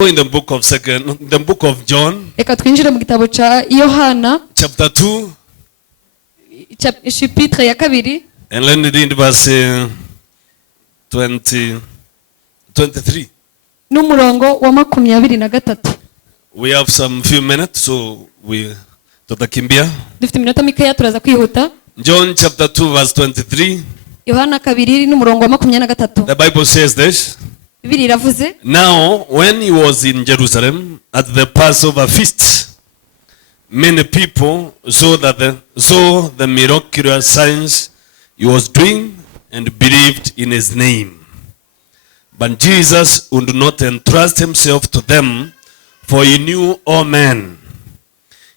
In the book of John, reka twinjire mu gitabo ca Yohana chapter 2, chapitre ya kabiri, and let me read verse 23. n'umurongo wa 23. We have some few minutes, so we tutakimbia. Dufite iminota mikeya turaza kwihuta. John chapter 2 verse 23. Yohana kabiri n'umurongo wa 23. The Bible says this. Bibiri iravuze, Now when he was in Jerusalem at the Passover feast, many people saw the miraculous signs he was doing and believed in his name. But Jesus would not entrust himself to them, for he knew all men.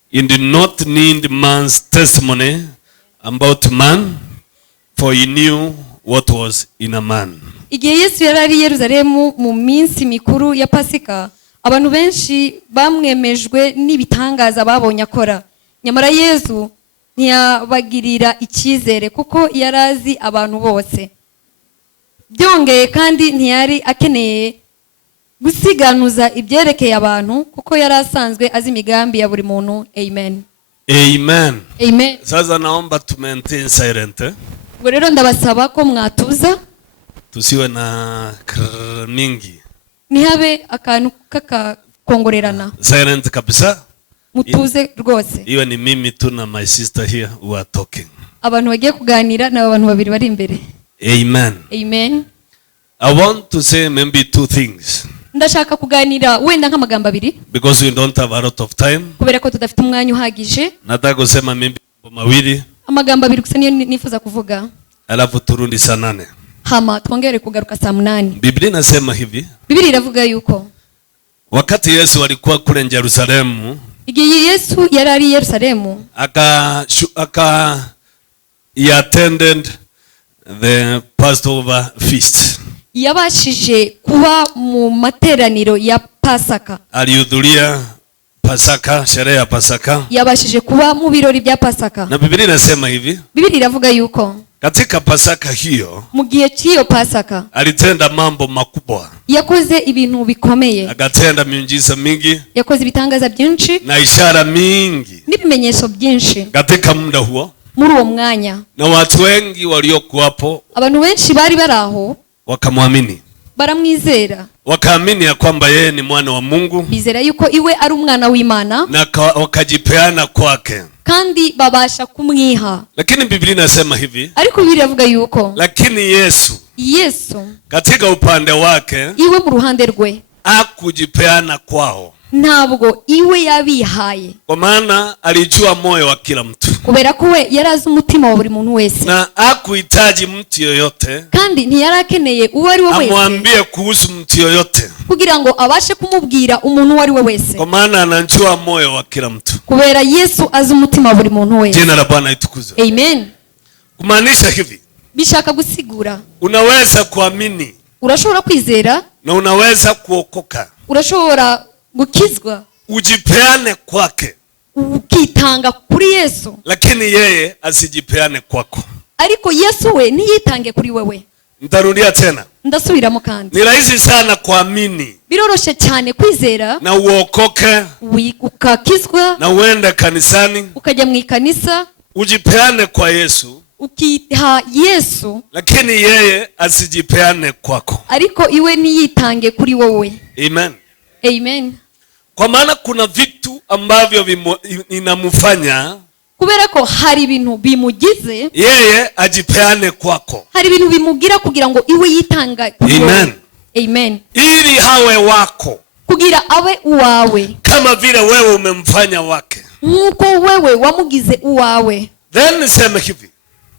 He did not need man's testimony about man, for he knew what was in a man. Igihe Yesu yari ari Yerusalemu mu minsi mikuru ya Pasika, abantu benshi bamwemejwe n'ibitangaza babonye akora. Nyamara Yesu ntiyabagirira icyizere kuko yarazi abantu bose. Byongeye kandi ntiyari akeneye gusiganuza ibyerekeye abantu kuko yari asanzwe azi imigambi ya buri muntu. Amen. Amen. Amen. Sasa naomba tu maintain silent. Ubwo rero ndabasaba ko mwatuza, tusiwe na mingi, ntihabe akantu kakongorerana. Silent kabisa. Mutuze rwose. Iwe ni mimi tu na my sister here who are talking. Abantu bagiye kuganira na abantu babiri bari imbere. Amen. Amen. I want to say maybe two things. Ndashaka kuganira wenda nk'amagambo abiri. Because we don't have a lot of time. Kubera ko tudafite umwanya uhagije. Nataka kusema maybe mawili. Amagambo abiri gusa niyo nifuza kuvuga. Alafu turundi saa 8. Hama twongere kugaruka saa 8. Biblia inasema hivi. Biblia iravuga yuko wakati Yesu alikuwa kule Yerusalemu, igihe Yesu yari ari Yerusalemu, he attended the Passover feast. Yabashije kuba mu materaniro ya Pasaka. Alihudhuria Pasaka, sherehe ya Pasaka. Yabashije kuba mu birori bya Pasaka. Na Biblia inasema hivi. Biblia iravuga yuko katika Pasaka hiyo, mu gihe cy'iyo Pasaka, alitenda mambo makubwa. Yakoze ibintu bikomeye. Agatenda miujiza mingi. Yakoze ibitangaza byinshi na ishara mingi. N'ibimenyetso byinshi. Katika muda huo, muri uwo mwanya, na watu wengi waliokuwapo, abantu benshi bari baraho, wakamwamini. Baramwizera. Wakaamini ya kwamba yeye ni mwana wa Mungu. Bizera yuko iwe ari umwana w'Imana. Na wakajipeana kwake. Kandi babasha kumwiha. Lakini Biblia inasema hivi. Ariko Biblia iravuga yuko lakini Yesu katika upande wake, iwe mu ruhande rwe, akujipeana kwao. Ntabwo iwe yabihaye. Kwa maana alijua moyo wa kila mtu. Kubera ko we yarazi umutima wa buri muntu wese. Na hakuhitaji mtu yoyote. Kandi ntiyarakeneye uwo ari we wese amwambie kuhusu mtu yoyote, kugira ngo abashe kumubwira umuntu uwo ari we wese. Kwa maana anajua moyo wa kila mtu. Kubera Yesu azi umutima wa buri muntu wese. Jina la Bwana litukuzwe. Amen. Kumaanisha hivi. Bishaka gusigura. Unaweza kuamini. Urashobora kwizera. Na unaweza kuokoka. Urashobora gukizwa. Ujipeane kwake. Ukitanga kuri Yesu. Lakini yeye asijipeane kwako. Ariko Yesu we niyitange kuri wewe. Ntarudia tena. Ndasubiramo kandi. Ni rahisi sana kuamini. Biroroshe cyane kwizera. Na uokoke. Ukakizwa. Na uende kanisani. Ukajya mu ikanisa. Ujipeane kwa Yesu. Ukiha Yesu. Lakini yeye asijipeane kwako. Ariko iwe niyitange kuri wowe. Amen. Amen. Kwa maana kuna vitu ambavyo inamufanya kubera ko hari ibintu bimugize yeye ajipeane kwako. Hari ibintu bimugira kugira ngo iwe yitanga. Amen. Amen. Ili hawe wako. Kugira awe uwawe. Kama vile wewe umemfanya wake. Nkuko wewe wamugize uwawe. Then niseme hivi.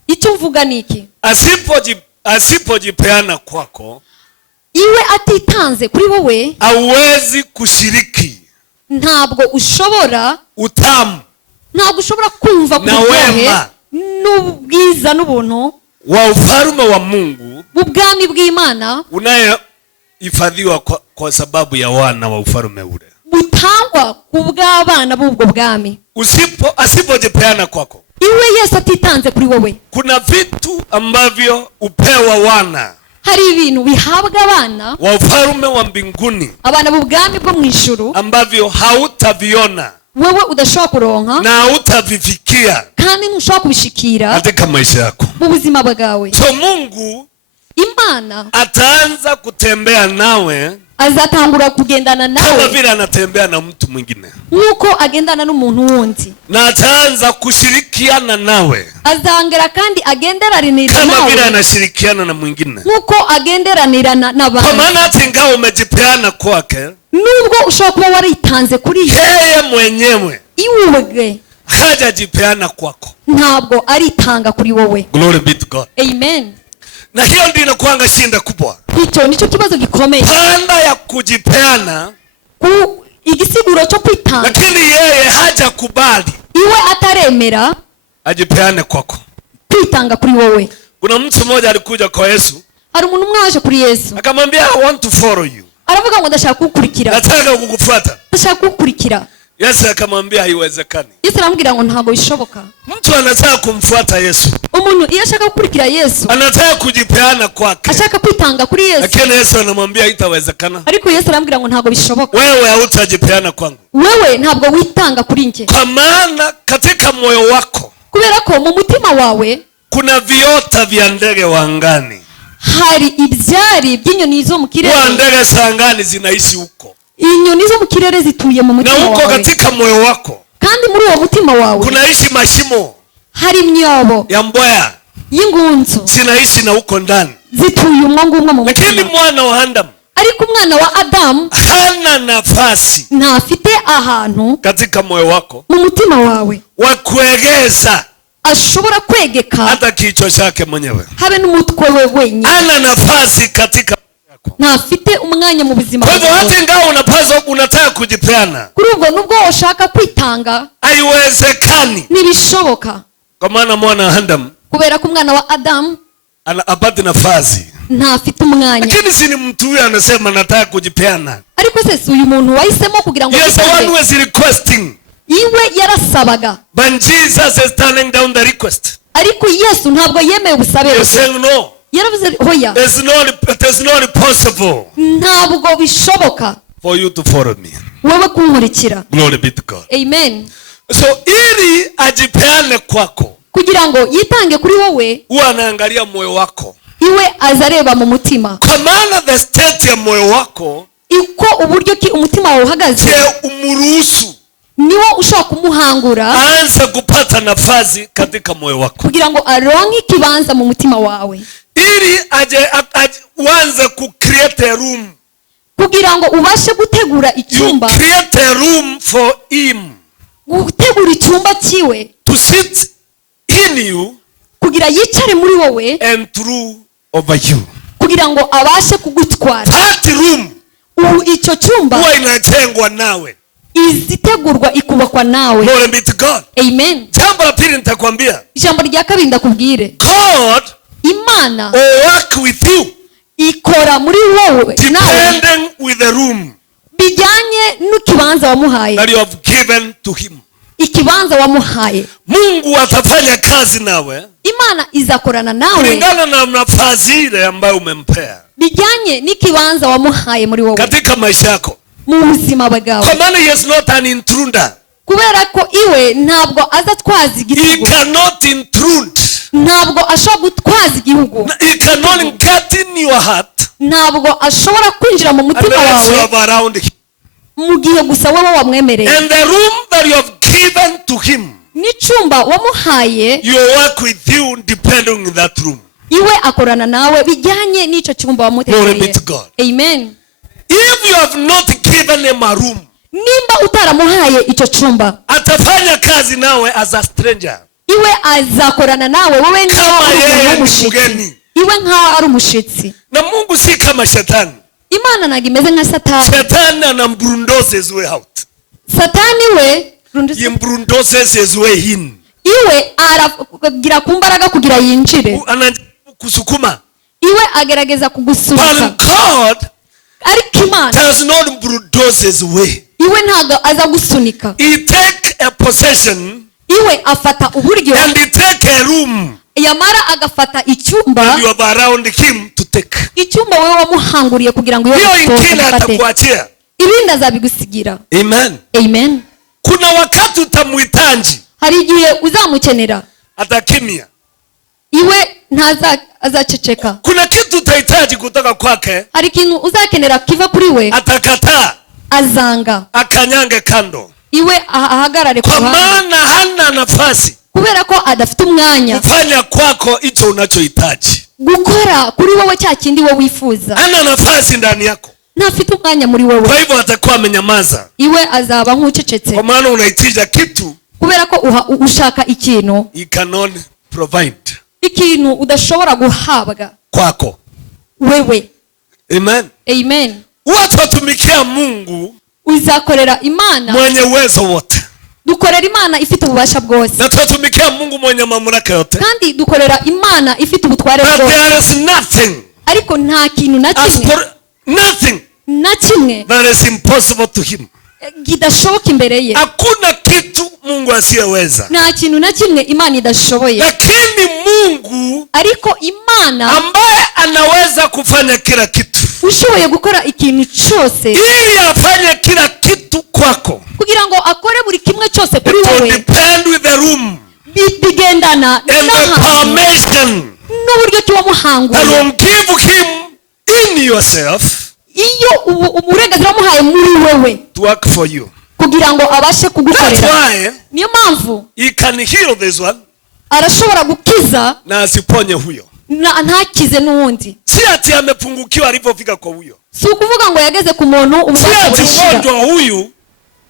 Icyo mvuga niki? Asipojipeana kwako, iwe atitanze kuri wowe, hauwezi kushiriki. Ntabwo ushobora utamu. Ntabwo ushobora kumva kuryohe n'ubwiza n'ubuntu wa ufalme wa Mungu, ubwami bw'Imana unayehifadhiwa kwa sababu ya wana wa ufalme ule. Butangwa kubw'abana b'ubwo bwami. Asipojipeana kwako, iwe Yesu atitanze kuri wowe, kuna vitu ambavyo upewa wana hari ibintu bihabwa abana wa ufalme wa mbinguni abana b'ubwami bwo mu ijuru ambavyo hautaviona wewe udashobora kuronka na hautavifikia kandi ntushobora kubishikira katika maisha yako. mu buzima bwawe. So Mungu Imana ataanza kutembea nawe azatangura kugendana kama nawe vile anatembea na mtu mwingine, nkuko agendana n'umuntu wundi, na ataanza kushirikiana nawe azangera kandi agenderanira kama vile nawe anashirikiana na mwingine, nkuko agenderanira kwa n'abandi. maana hata ingawa umejipeana kwake, Nubwo ushobora kuba waritanze kuri yeye mwenyewe iwe hajajipeana kwako. ntabwo aritanga kuri wowe. Glory be to God. Amen. Na hiyo ndio inakuanga shinda kubwa. Icyo nicyo kibazo gikomeye. Panda ya kujipeana Ku igisiguro cyo kwitanga, lakini yeye hajakubali iwe ataremera ajipeane kwako. kwitanga kuri wowe. Kuna mtu mmoja alikuja kwa Yesu, Hari umuntu umwe waje kuri Yesu akamwambia I want to follow you. aravuga ngo ndashaka kugukurikira, Nataka kukufuata. ndashaka kugukurikira. Yesu akamwambia haiwezekani. Yesu aramubwira ngo ntabwo bishoboka. Mtu anataka kumfuata Yesu, Umuntu iyo ashaka gukurikira Yesu anataka kujipeana kwake, ashaka kwitanga kuri Yesu, lakini Yesu anamwambia haitawezekana. ariko Yesu aramubwira ngo ntabwo bishoboka. Wewe hautajipeana kwangu, Wewe ntabwo witanga kuri njye, kwa maana katika moyo wako kubera ko mu mutima wawe kuna viota vya ndege wa angani. hari ibyari by'inyoni zo mu kirere. Wa ndege za angani zinaishi huko, Inyoni zo mu kirere zituye mu na mutima huko wawe, katika moyo wako kandi muri uwo mutima wawe kunaishi mashimo hari imyobo ya mbweha y'ingunzu zinaishi na huko ndani. zituye umwo ngumwe mu Lakini mutima. mwana wa Adamu Ariko umwana wa Adamu hana nafasi ntafite ahantu katika moyo wako mu mutima wawe wa kuegeza ashobora kwegeka hata kichwa chake mwenyewe. habe n'umutwe we wenyine. Hana nafasi katika yako. Ntafite umwanya mu buzima Kwa hivyo bwawe. hata ingawa unataka kujipeana, Kuri ubwo nubwo ushaka kwitanga haiwezekani, ntibishoboka, kwa maana mwana wa Adamu kubera ko umwana wa Adamu apate nafasi. ntafite umwanya. Lakini si ni mtu huyo anasema nataka kujipeana. Ariko se si uyu muntu wahisemo kugira ngo Yes, the one who yitange? is requesting, Iwe yarasabaga, but Jesus is turning down the request. ariko Yesu ntabwo yemeye ubusabe He's bwe. saying no, Yaravuze hoya, it is not possible ntabwo bishoboka for you to follow me. wowe kunkurikira. Glory be to God. Amen. So ili ajipeane kwako, Kugira ngo yitange kuri wowe, huwa anaangalia moyo wako, iwe azareba mu mutima, kwa maana the state ya moyo wako uko uburyo ki umutima wawe uhagaze je umuruhusu niwo ushobora kumuhangura aanze kupata nafasi katika moyo wako, kugira ngo aronke ikibanza mu mutima wawe, ili uanze ku create a room, kugira ngo ubashe gutegura you icyumba, create a room for him gutegura icyumba kiwe to sit in you kugira yicare muri wowe and through over you. kugira ngo abashe kugutwara. That room Icyo cyumba huwa inajengwa nawe. izitegurwa ikubakwa nawe. Glory be to God. Amen. Jambo la pili nitakwambia, Ijambo rya kabiri ndakubwire, God Imana will work with you ikora muri wowe nawe depending with the room bijyanye n'ikibanza wamuhaye, that you have given to him. ikibanza wamuhaye. Mungu atafanya kazi nawe Imana izakorana nawe kulingana na nafasi ile ambayo umempea bijyanye n'ikibanza wamuhaye muri wowe katika maisha yako, mu buzima kwa bwawe, maana he is not an intruder. kubera ko iwe ntabwo aza twaza He igihugu, cannot intrude. ntabwo ashobora gutwaza igihugu, He cannot get in your heart ntabwo ashobora kwinjira mu mutima unless you wawe have around him. mu gihe gusa wowe wamwemereye. And the room that you have given to him, N'icyumba wamuhaye, you work with you depending on that room. iwe akorana nawe bijyanye n'icyo cyumba Glory be wamuteguriye. to God. Amen. If you have not given him a room, Nimba utaramuhaye icyo cyumba, atafanya kazi nawe as a stranger. iwe azakorana nawe wowe Kama nkaho yeye ari ni umushitsi, mgeni. iwe nkaho ari umushitsi. Na Mungu si kama shetani. Imana ntabwo imeze nka Satani. Shetani anambrundoze his way out. Satani we He brundoses his way in. iwe aragira ku mbaraga kugira yinjire, Anajaribu kusukuma. iwe agerageza kugusunika, But God ariko Imana does not brundose his way. iwe ntabwo aza gusunika, He take a possession iwe afata uburyo and he take a room yamara agafata icyumba, and you are around him to take. icyumba wewe wamuhanguriye kugira ngo Hiyo ingine atakuachia. ibindi azabigusigira. Amen. Amen. Kuna wakati utamhitaji, hari igihe uzamukenera atakimia. iwe azaceceka. Kuna kitu utahitaji kutoka kwake, hari ikintu uzakenera kiva kuri we, atakataa, azanga, akanyange kando, iwe ahagarare kwa maana hana nafasi kubera ko adafite umwanya kufanya kwako hicho unachohitaji, gukora kuri wowe cya kindi wowe wifuza. hana nafasi ndani yako, ntafite umwanya muri wowe. kwa hivyo atakuwa amenyamaza, iwe azaba nk'ucecetse, kwa maana unahitaji kitu kubera ko ushaka ikintu he cannot provide, ikintu udashobora guhabwa kwako wewe. Amen. Amen. Watu watumikia Mungu uzakorera Imana mwenye uwezo wote, dukorera Imana ifite ububasha bwose, na tutumikia Mungu mwenye mamlaka yote, kandi dukorera Imana ifite ubutware but bwose. there is nothing, ariko nta kintu na kimwe, nothing na kimwe that is impossible to him. kidashoboka imbere ye. Hakuna kitu Mungu asiyeweza, nta kintu na kimwe Imana idashoboye. lakini Mungu ariko Imana ambaye anaweza kufanya kila kitu, ushoboye gukora ikintu cyose, ili afanye kila kitu kwako, kugira ngo akore buri kimwe cyose kuri it will wowe, depend with the room bigendana and the permission n'uburyo ki wamuhanguye, that will give him in yourself iyo uburenganzira wamuhaye muri wewe to work for you. kugira ngo abashe That's kugukorera. why niyo mpamvu he can heal this one arashobora gukiza na asiponye huyo. ntakize n'uwundi. Si ati amepungukiwa alipofika kwa huyo, si ukuvuga ngo yageze ku muntu si ububasha ati burashira. ugonjwa huyu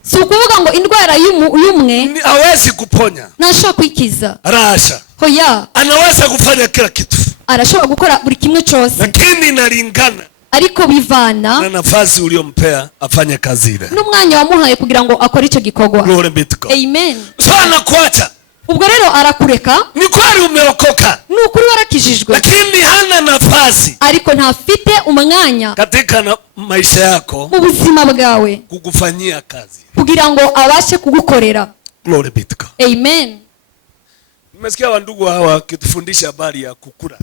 si ukuvuga ngo indwara y'umwe hawezi kuponya, ntashobora kwikiza. rasha, hoya, anaweza kufanya kila kitu, arashobora gukora buri kimwe cyose, lakini inalingana ariko bivana na nafasi uliompea afanye kazi ile, n'umwanya wamuhaye kugira ngo akore icyo gikorwa. Glory be to God. Amen. So anakuacha, ubwo rero arakureka, ni kweli umeokoka, ni ukuri warakijijwe, lakini hana nafasi ariko ntafite umwanya katika maisha yako mu buzima bwawe kukufanyia kazi, kugira ngo abashe kugukorera. Glory be to God. Amen. Nimesikia wandugu hawa kitufundisha habari ya kukura,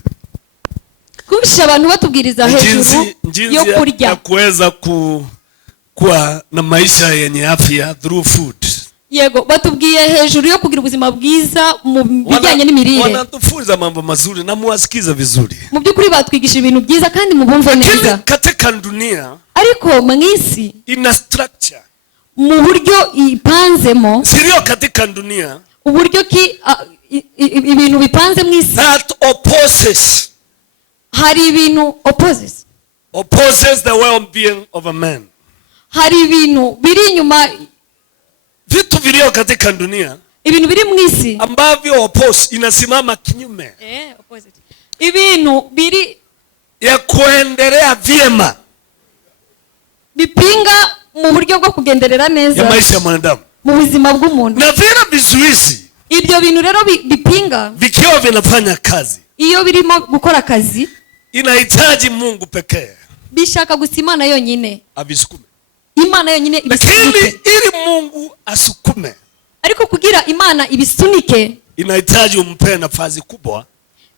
kumvisha abantu batubwiriza hejuru yo ya kurya, kuweza kuwa na maisha yenye afya through food. yego, batubwiye hejuru yo kugira ubuzima bwiza mu bijyanye n'imirire. Wanatufunza mambo mazuri na muwasikiza vizuri, mu by'ukuri batwigisha ibintu byiza kandi mubumve neza. Katika dunia ariko mu isi ina structure, mu buryo ipanzemo, sirio katika dunia uburyo ki ibintu bipanze mu isi, that opposes, hari ibintu opposes the well-being of a man. hari ibintu biri inyuma, Vitu vilio katika dunia ibintu biri mu isi ambavyo oppose, inasimama kinyume ibintu biri ya kuendelea vyema bipinga mu buryo bwo kugenderera neza ya maisha ya mwanadamu, mu buzima bw'umuntu. na vile vizuizi ibyo bintu rero bipinga vikiwa vinafanya kazi, iyo birimo gukora akazi, inahitaji Mungu pekee bishaka gusa Imana yonyine, abisukume. Imana yonyine ibisunike. Ili Mungu asukume, ariko kugira Imana ibisunike, inahitaji umpe nafasi kubwa,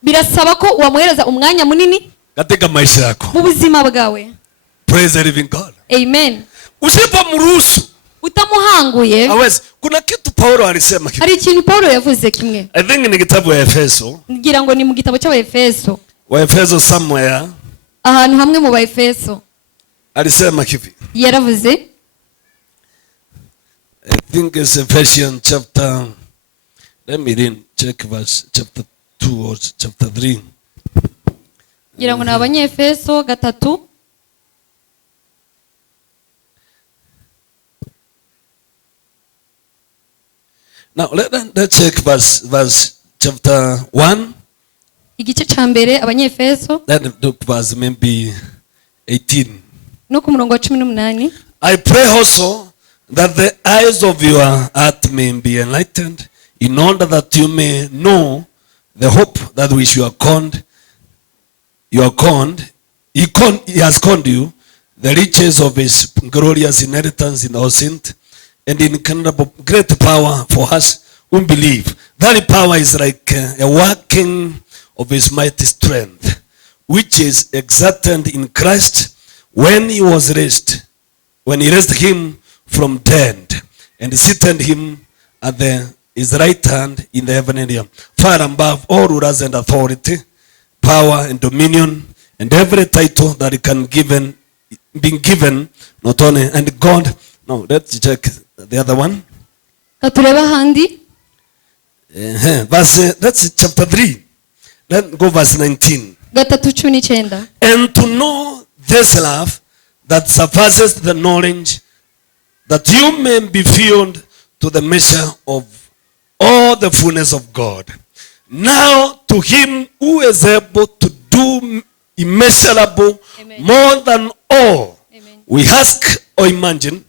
birasaba ko wamuhereza umwanya munini katika maisha yako. mu buzima bwawe. Praise the living God. Amen. Usipomruhusu, utamuhanguye, hawezi. Kuna kitu Paulo alisema kitu, hari ikintu Paulo yavuze kimwe, I think ni kitabu ya Efeso, ngira ngo ni mu gitabo cy'Abaefeso, wa Efeso somewhere, ahantu hamwe mu Baefeso alisema hivi, yaravuze, I think it's Ephesians chapter, let me read, check verse chapter 2 or chapter 3. ngira ngo ni Abanyefeso 3. Now let's check verse chapter 1. igice cya mbere Abanyefeso, Then look verse maybe 18. no ku murongo wa 18. I pray also that the eyes of your heart may be enlightened, in order that you may know the hope that which he has conned you, the riches of his glorious inheritance in our saints, and incredible great power for us unbelief. That power is like a working of his mighty strength, which is exerted in Christ when he was raised, when he raised him from dead and seated him at his right hand in the heavenly realm, far above all rulers and authority, power and dominion, and every title that it can been given, not only, and God. No, let's check the other one. Katureba handi. That's chapter 3. Let's go verse 19. Gatatu cumi n'icyenda. And to know this love that surpasses the knowledge, that you may be filled to the measure of all the fullness of God. Now to him who is able to do immeasurable, Amen, more than all, Amen, we ask or imagine,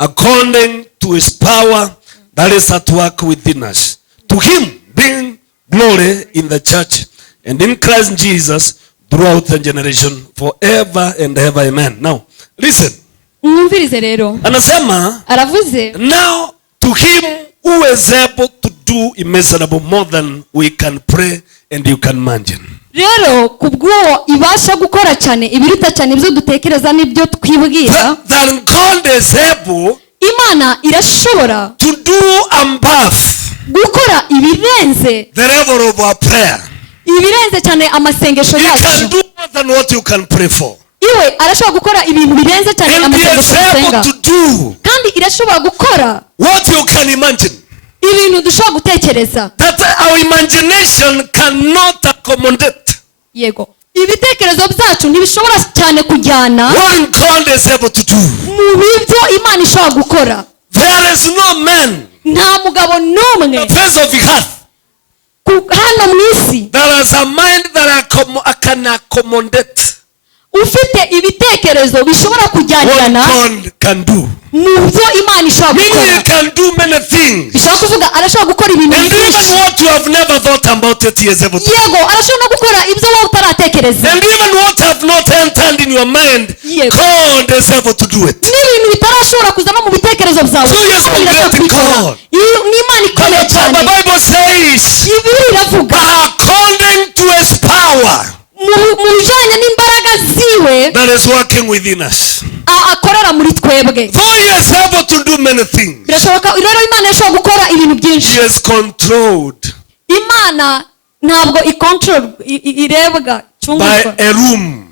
according to his power that is at work within us. To him being glory in the church and in Christ Jesus throughout the generation forever and ever. Amen. Now listen. Mwumvirize rero. Anasema, aravuze, now to him who is able to do immeasurable, more than we can pray and you can imagine. Rero kubwo ibasha gukora cyane ibiruta cyane ibyo dutekereza n'ibyo twibwira. That God is able, Imana irashobora to do above gukora ibirenze the level of our prayer. Ibirenze cyane amasengesho He yacu. can do more than what you can pray for. Iwe arashobora gukora ibintu birenze cyane And he is amasengesho able dusenga. to do Kandi irashobora gukora what you can imagine. ibintu dushobora gutekereza. That our imagination cannot accommodate. Yego. Ibitekerezo byacu ntibishobora cyane kujyana What God is able to do. mu bibyo Imana ishobora gukora. There is no man Nta mugabo n'umwe on the face of the earth hano mu isi that has a mind that can accommodate ufite ibitekerezo bishobora what kujyanirana God can do. mu byo Imana ishobora Meaning gukora. he can do many things. Bishobora kuvuga arashobora gukora ibintu And even byinshi. what you have never thought about it, he is able to. Yego arashobora no gukora ibyo wowe utaratekereza. And even what have not entered in your mind, Yego. God is able to do it. N'ibintu bitarashobora kuza no mu bitekerezo byawe. So yes, Imana irashobora great kubikora. God. Ni Imana ikomeye The cyane. Bible says, Bibiri iravuga according to his power mu bijyanye n'imbaraga ziwe that is working within us. akorera muri twebwe. For he is able to do many things. Birashoboka rero Imana ishobora gukora ibintu byinshi. He is controlled Imana ntabwo irebwa by cyungurwa. a room.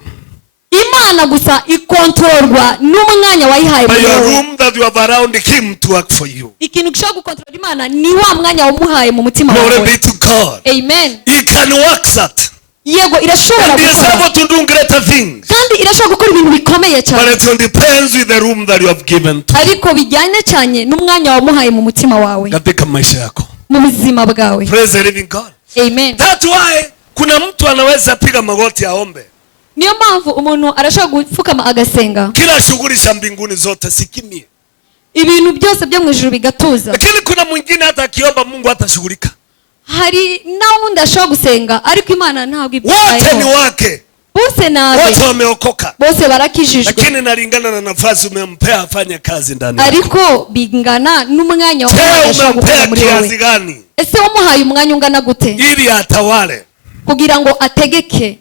Imana gusa ikontorwa n'umwanya wayihaye By muri a wowe. room that you have around him to work for you. Ikintu gishobora gukontorora Imana ni wa mwanya wamuhaye mu mutima Glory wawe. be to God. Amen. He can work that. Yego irashobora And he is gukora. able to do greater things. Kandi irashobora gukora ibintu bikomeye But cyane. it all depends with the room that you have given to. Ariko bijyanye cyane n'umwanya wamuhaye mu mutima wawe. Katika maisha yako. Mu buzima bwawe. Praise the living God. Amen. That's why kuna mtu anaweza piga magoti aombe. Niyo mpamvu umuntu arashobora gupfukama agasenga. Kila shughuli za mbinguni zote sikimie. Ibintu byose byo mu ijuru bigatuza. Lakini kuna mwingine hata akiomba Mungu hatashughulika. Hari nawundi ashobora gusenga ariko Imana ntabwo Wote ni wake. Bose nabe. Wote wameokoka. Bose barakijijwe. Lakini nalingana na nafasi umempea afanye kazi ndani. Ariko bingana n'umwanya wamuhaye ashobora gukora muri kiasi wowe. gani? Ese wamuhaye umwanya ungana gute? Ili atawale. Kugira ngo ategeke.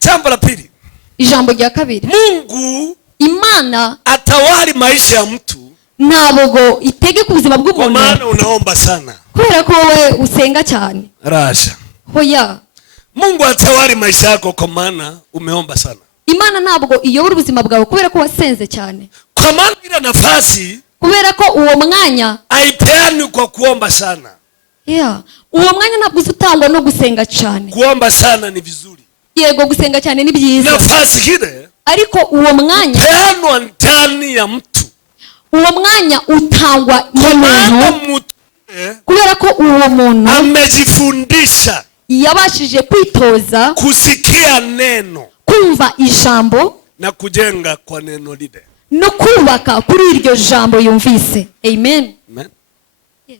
Jambo la pili. Ijambo rya kabiri. Mungu Imana atawali maisha ya mtu. ntabwo itegeka ubuzima bw'umuntu. Kwa maana unaomba sana. Kubera ko wowe usenga cyane. Rasha. Hoya. Mungu atawali maisha yako kwa maana umeomba sana. Imana ntabwo iyobora ubuzima bwawe kubera ko wasenze cyane. Kwa maana ile nafasi Kubera ko uwo mwanya haipeani kwa kuomba sana. Yeah. Uwo mwanya ntabwo uzutangwa no gusenga cyane. Kuomba sana ni vizuri. Yego gusenga cyane ni byiza. Nafasi ile Ariko uwo mwanya peanwa ndani ya mtu. Uwo mwanya utangwa n'umuntu. Kubera ko uwo muntu amejifundisha yabashije kwitoza kusikia neno, kumva ijambo na kujenga kwa neno lile, no kubaka kuri iryo jambo yumvise. Amen. Amen. Yes.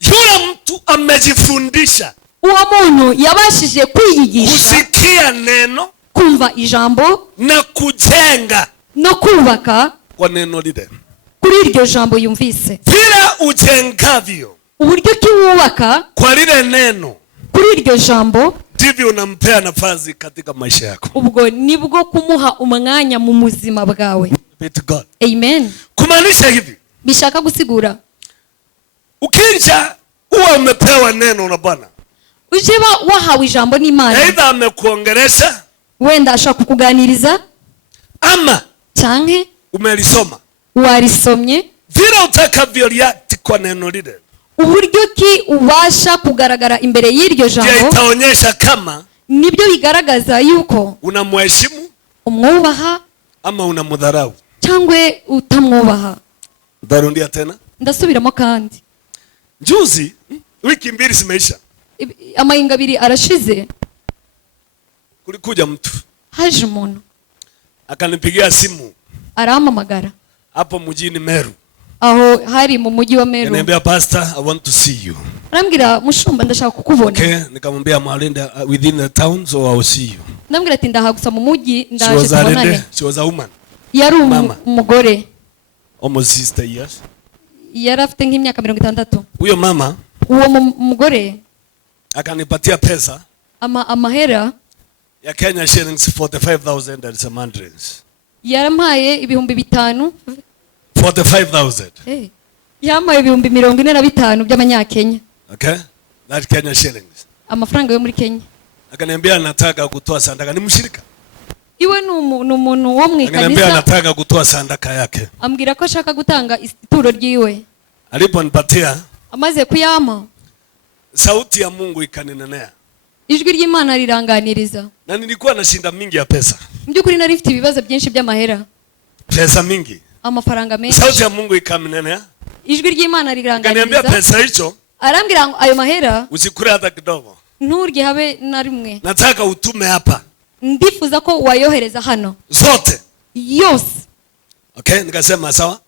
Yule mtu amejifundisha uwo muntu yabashije kwiyigisha kusikia neno, kumva ijambo na kujenga no kubaka kwa neno lile. kuri iryo jambo yumvise. Vile ujengavyo uburyo ki wubaka kwa lile neno, kuri iryo jambo, ndivyo unampea nafasi katika maisha yako. ubwo nibwo kumuha umwanya mu muzima bwawe. Be to God. Amen. Kumaanisha hivi, Bishaka gusigura, ukija uwe umepewa neno na Bwana, ujeba wahawe ijambo n'Imana, aidha amekuongelesha, wenda ashaka kukuganiriza, ama canke umelisoma, warisomye, vile utakavyo react kwa neno lile, uburyo ki ubasha kugaragara imbere y'iryo jambo, itaonyesha kama nibyo bigaragaza yuko unamheshimu umwubaha ama unamdharau. cyangwa utamwubaha. Ndarundia tena, Ndasubiramo kandi, juzi wiki mbili zimeisha, amahinga abiri arashize, kulikuja mtu haje umuntu akanipigia simu arampamagara hapo mjini Meru, aho hari mu mujyi wa Meru, ananiambia pastor, I want to see you. arambwira mushumba, ndashaka kukubona. Okay, nikamwambia Malinda within the town, so I will see you. Ndambwira ati ndahagusa mu mujyi, She ndaje was a tubonane. lady, she was a woman, Yari Mama. umugore, almost 60 years. yari afite nk'imyaka 60. Huyo mama Uwo mugore akanipatia pesa amahera ya Kenya shillings 45,000 and some hundreds. yarampaye ibihumbi 5. 45,000. Yampaye ibihumbi 45 by'amanyakenya. Okay? That Kenya shillings. Amafaranga yo muri Kenya. Akaniambia nataka kutoa sadaka, ni mshirika. Iwe ni umuntu wo mu Akaniambia ikanisa, nataka kutoa sadaka yake. ambwira ko ashaka gutanga ituro ryiwe. Aliponipatia, Amaze kuyama, sauti ya Mungu ikaninenea. ijwi ry'Imana riranganiriza. Na nilikuwa na shinda mingi ya pesa. Mbyukuri nari mfite ibibazo byinshi by'amahera, Pesa mingi. amafaranga menshi. Sauti ya Mungu ikaninenea. Ijwi ry'Imana Akaniambia riranganiriza. pesa hicho Arambwira ngo ayo mahera usikure hata kidogo. nturye habe na rimwe. Nataka utume hapa. Ndifuza ko wayohereza hano Zote. yose. Okay, nikasema sawa.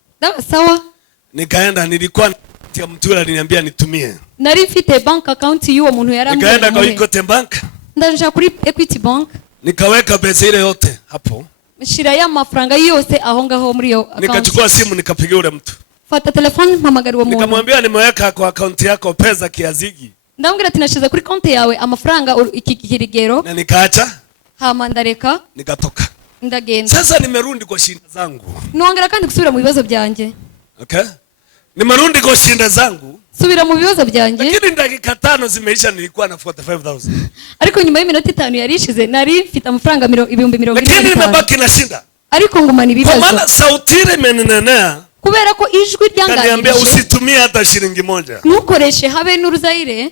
Sawa. Nikaenda, nilikuwa ya mtu yule aliniambia nitumie. Nari mfite bank account y'uwo muntu yarambwiye. Nikaenda kwa Equity Bank. Ndaje kuri Equity Bank. Nikaweka pesa ile yote hapo. Shira ya mafaranga yose aho ngaho muri yo account. Nikachukua simu nikapigia ule mtu. Fata telefone mpamagara uwo muntu. Nikamwambia nimeweka kwa account yako pesa kiazigi. Ndambwira ati nashize kuri konti yawe amafaranga iki kirigero. Na nikaacha. Hama ndareka. Nikatoka. Ndagenda. Sasa nimerudi kwa shinda zangu. Nongera kandi gusubira mu bibazo byanjye. Okay? Nimerudi kwa shinda zangu. Subira mu bibazo byanjye. Lakini dakika 5 zimeisha, nilikuwa na 45,000. Ariko nyuma y'iminota 5 yarishize nari mfite amafaranga ibihumbi 25. Lakini nimebaki na shinda. Ariko ngumana ibibazo. Kwa maana sauti ile imenenea. Kubera ko ijwi Kaniambia usitumie hata shilingi moja. Ntukoreshe habe n'uruzaire.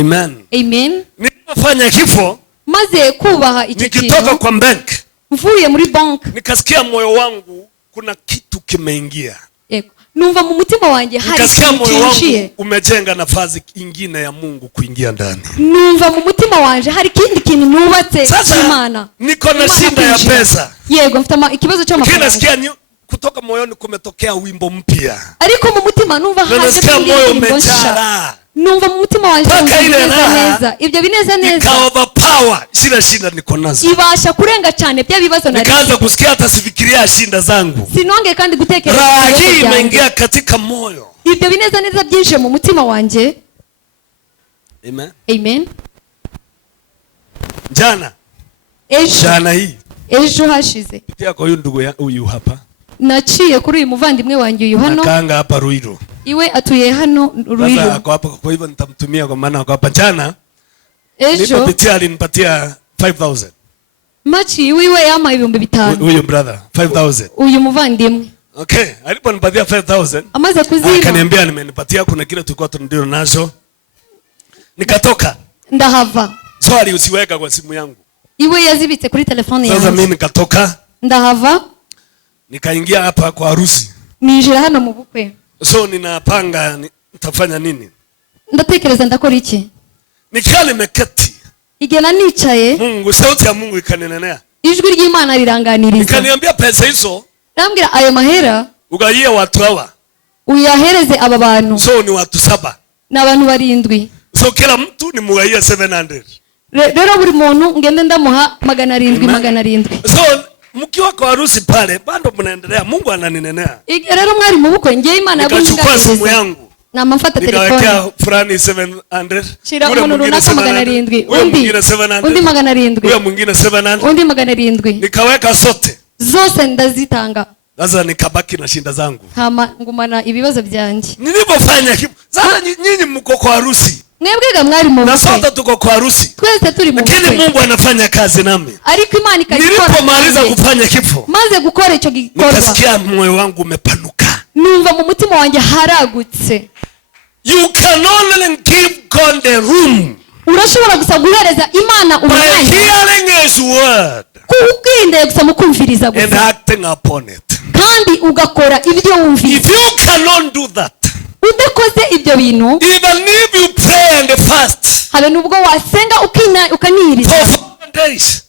Amen. Amen. Nilifanya hivyo Maze kubaha iki kintu. nikitoka kwa bank. Mvuye muri bank. Nikasikia moyo wangu kuna kitu kimeingia. Yego. Numva mu mutima wanjye hari Nikasikia ikintu moyo wangu kinjiye. umejenga nafasi ingine ya Mungu kuingia ndani. Numva mu mutima wanjye hari ikindi kintu nubatse Sasa cy'Imana. niko na shinda ya pesa. Yego, mfite ikibazo cy'amafaranga. Nasikia kutoka moyoni kumetokea wimbo mpya. Ariko mu mutima numva haje moyo umejaa. Numva mu mutima wanjye neza. Ibyo bineza neza. Ikaoverpower zile shinda niko nazo. Ibasha kurenga cyane bya bibazo nari. Nikaanza kusikia hata sifikiria shinda zangu. Sinonge kandi gutekereza. Raha imeingia katika moyo. Ibyo bineza neza byinshi mu mutima wanjye. Amen. Amen. Jana hii. Ejo hashize. Pitia kwa huyu ndugu huyu hapa. Naciye kuri uyu muvandimwe wanjye uyu hano. Nakanga hapa Ruiro. Iwe atuye hano Ruiro. Sasa ako hapa, kwa hivyo nitamtumia kwa maana ako hapa. Jana ejo alinipatia 5,000. Machi iwe yama ibihumbi 5. Huyu brother 5,000. Uyu muvandimwe. Okay, aliponipatia 5,000 amaze kuziba akaniambia nimenipatia kuna kile tulikuwa tunadili nazo. Nikatoka. Ndahava. Sorry, usiweka kwa simu yangu. Iwe yazibitse kuri telefone yangu. Sasa mimi nikatoka. Ndahava. Nikaingia hapa kwa harusi. Ninjira hano mu bukwe. So ninapanga nitafanya nini? Ndatekereza ndakora iki? Nikaa nimeketi. Igena nicaye. Mungu, sauti ya Mungu ikaninenea. Ijwi ry'Imana riranganiriza. Nikaniambia pesa hizo. Ndambwira ayo mahera. Ugayiye watu hawa. Uyahereze aba bantu. So ni watu 7. N'abantu 7. So kila mtu ni mugayiye 700. Rero buri muntu ngende ndamuha 700. So mkiwa kwa harusi pale bado mnaendelea, Mungu ananinenea. Rero mwari mu bukwe ngiye Imana yakachukua simu yangu. namafata telefone nikawekea fulani 700 shira umuntu runaka 700 undi 700 huyo mwingine 700 undi 700 nikaweka zose ndazitanga. Sasa nikabaki na shinda zangu. Hama ngumana ibibazo byanjye. Nilipofanya hivyo. Sasa nyinyi mko kwa harusi. Mwebwega mwari mu bukwe. Na sote tuko kwa harusi. Twese turi mu bukwe. Lakini Mungu anafanya kazi nami. Ariko Imana ikagikora. Nilipomaliza kufanya hivyo. Maze gukora icyo gikorwa. Nikasikia moyo wangu umepanuka. Numva mu mutima wanjye haragutse. You can only give God the room. Urashobora gusa guhereza Imana umwanya. By hearing his word. Kukwinde gusa mukumviriza gusa. And acting upon it. Kandi ugakora ibyo wumvise. If you cannot do that, udakoze ibyo bintu, even if you pray and fast, habe nubwo wasenga ukaniriza for 4 days,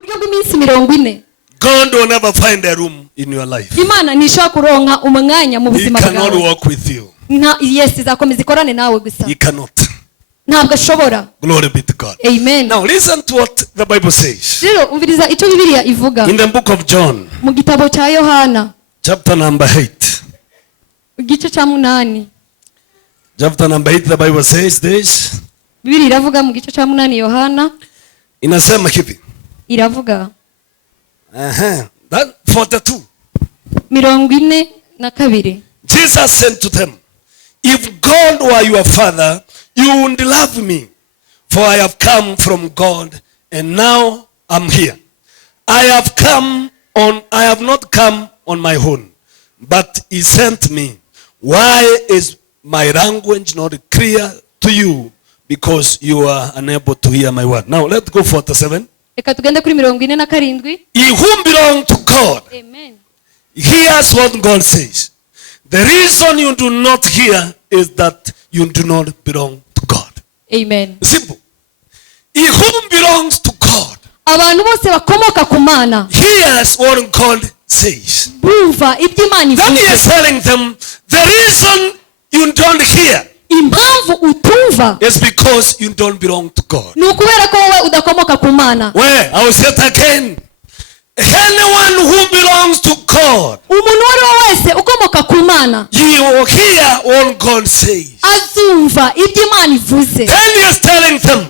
buryo bw'iminsi 40, God will never find a room in your life. Imana nishaka kuronka umwanya mu buzima bwawe. He cannot walk with you. Yes, izakomeza ikorane nawe gusa. He cannot. Ntabwo ashobora. Glory be to God. Amen. Now listen to what the Bible says. Rero umviriza icyo Bibiliya ivuga. In the book of John, mu gitabo cya Yohana, chapter number 8. Igice cya 8. Chapter number 8, the Bible says this. Bibiliya iravuga mu gice cya 8 Yohana. Inasema hivi. Iravuga. That 42. 42. Jesus said to them, if God were your father, you would love me, for I have come from God, and now I'm here. I have not come on my own, but he sent me. Why is my language not clear to you? Because you are unable to hear my word. Now let's go 47. Reka tugende kuri 47. He who belongs to God, amen, hears what God says. The reason you do not hear is that you do not belong to God. Amen. Simple. He who belongs to God, abantu bose bakomoka ku Mana, hears what God says. bumva ibyo Imana Then he ivuga. is telling them, the reason you don't hear impamvu utumva is because you don't belong to God. ni ukubera ko wowe udakomoka ku Mana. Where? I will say it again. Anyone who belongs to God, umuntu wari wese ukomoka ku Mana, he will hear what God says. azumva ibyo Imana ivuze. Then he is telling them,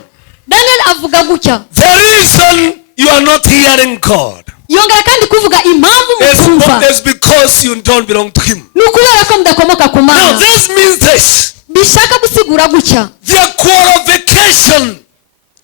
Daniel avuga gutya, the reason you are not hearing God yongera kandi kuvuga impamvu mutumva is because you don't belong to him. ni ukubera ko mudakomoka ku Now Mana. this means this. Bishaka gusigura gutya, The qualification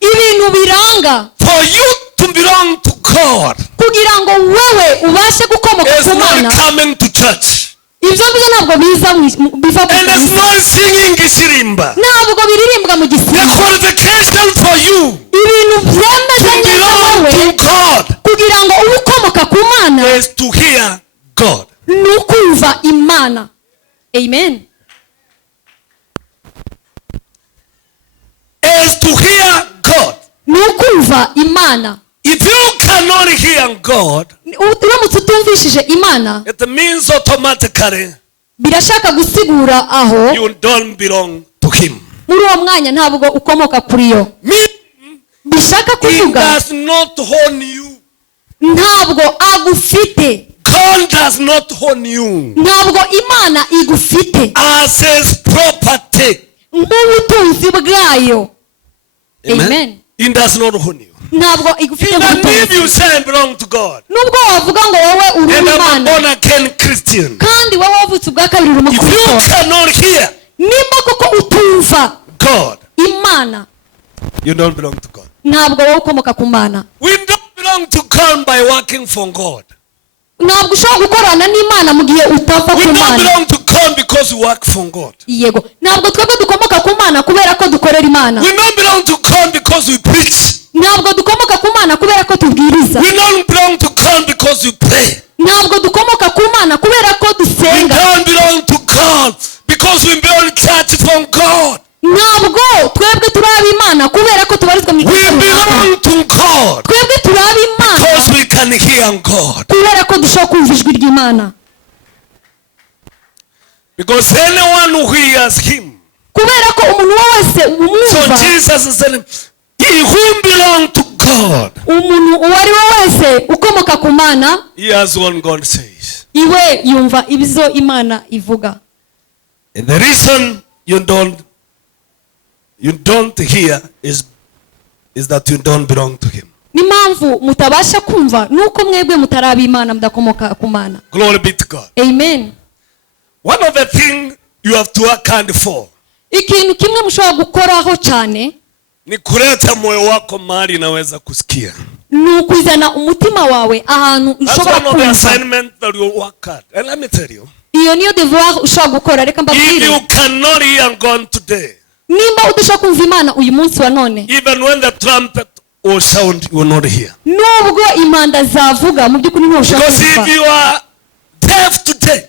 ibintu biranga for you to belong to God kugira ngo wewe ubashe gukomoka is ku Mana. not coming to church. Ibyo bizo ntabwo biva And it's not singing Gisirimba. ntabwo biririmbwa mu The gisimba. qualification for you Ibintu byemeza to neza belong wowe to God kugira ngo ube ukomoka ku Mana is to hear God. ni ukumva Imana. Amen. Is to hear God. Ni ukumva Imana. If you cannot hear God, uramutse utumvishije Imana, it means automatically birashaka gusigura aho you don't belong to him. muri uwo mwanya ntabwo ukomoka kuri yo. Bishaka He kuvuga does not own you. ntabwo agufite. God does not own you Ntabwo Imana igufite as his property. nk'ubutunzi bwayo. Amen. He does not own you. Ntabwo igufite Even if you nk'ubutunzi. say I belong to God Nubwo wavuga ngo wowe uri and I'm a Imana born again Christian, kandi wowe wavutse ubwa kabiri uri if you umukristo, cannot hear nimba koko utumva God, Imana, you don't belong to God. ntabwo wowe ukomoka ku Mana. We don't belong to God by working for God. Ntabwo ushobora gukorana n'Imana mu gihe utava We ku don't Mana. belong to God because we work for God. Yego, ntabwo twebwe dukomoka ku Mana kubera ko dukorera Imana. We don't belong to God because we preach. Ntabwo dukomoka ku Mana kubera ko tubwiriza. We don't belong to God because we pray. Ntabwo dukomoka ku Mana kubera ko We dusenga. don't belong to God because we build church from God. Ntabwo twebwe turaba Imana kubera ko tubarizwa mu We itorero. belong to God Twebwe turaba Imana because we can hear God. kubera ko dushobora kumva ijwi ry'Imana. Because anyone who hears him. Kubera ko umuntu wese So umwumva. Jesus is telling, he who belongs to God, Umuntu uwo ari we wese ukomoka ku Mana, he hears what God says. iwe yumva ibyo Imana ivuga. And the reason you don't hear is that you don't belong to him. N'impamvu mutabasha kumva nuko mwebwe mutaraba Imana, mudakomoka ku Mana. Glory be to God. Amen. One of the things you have to work hard for, ikintu kimwe mushobora gukoraho cyane, ni kuleta moyo wako mahali inaweza kusikia. ni ukuzana umutima wawe ahantu ushobora kumva. That's one of the assignments that you work hard. And let me tell you, iyo niyo devoir ushobora gukora. Reka mbabwire, if you cannot hear God today, nimba udashaka kumva Imana uyu munsi wa none, even when the trumpet will sound, you will not hear. nubwo impanda zavuga mu by'ukuri ntushobora Because if you are deaf today,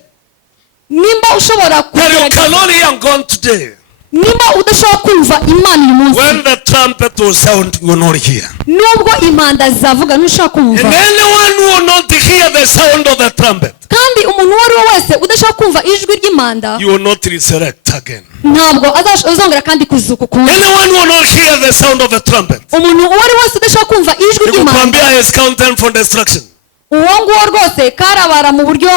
nimba ushobora that you cannot hear God today, nimba udashobora kumva Imana uyu munsi, when the trumpet will sound, you will not hear. nubwo impanda zavuga ntushobora kumva. And anyone who will not hear the sound of the trumpet, kandi umuntu uwo ari we wese udashobora kumva ijwi ry'impanda, you will not resurrect again. ntabwo azongera kandi kuzuka ukundi. Anyone who will not hear the sound of the trumpet, umuntu uwo ari wese udashobora kumva ijwi ry'impanda, he is counted for destruction. uwo nguwo rwose karabara mu buryo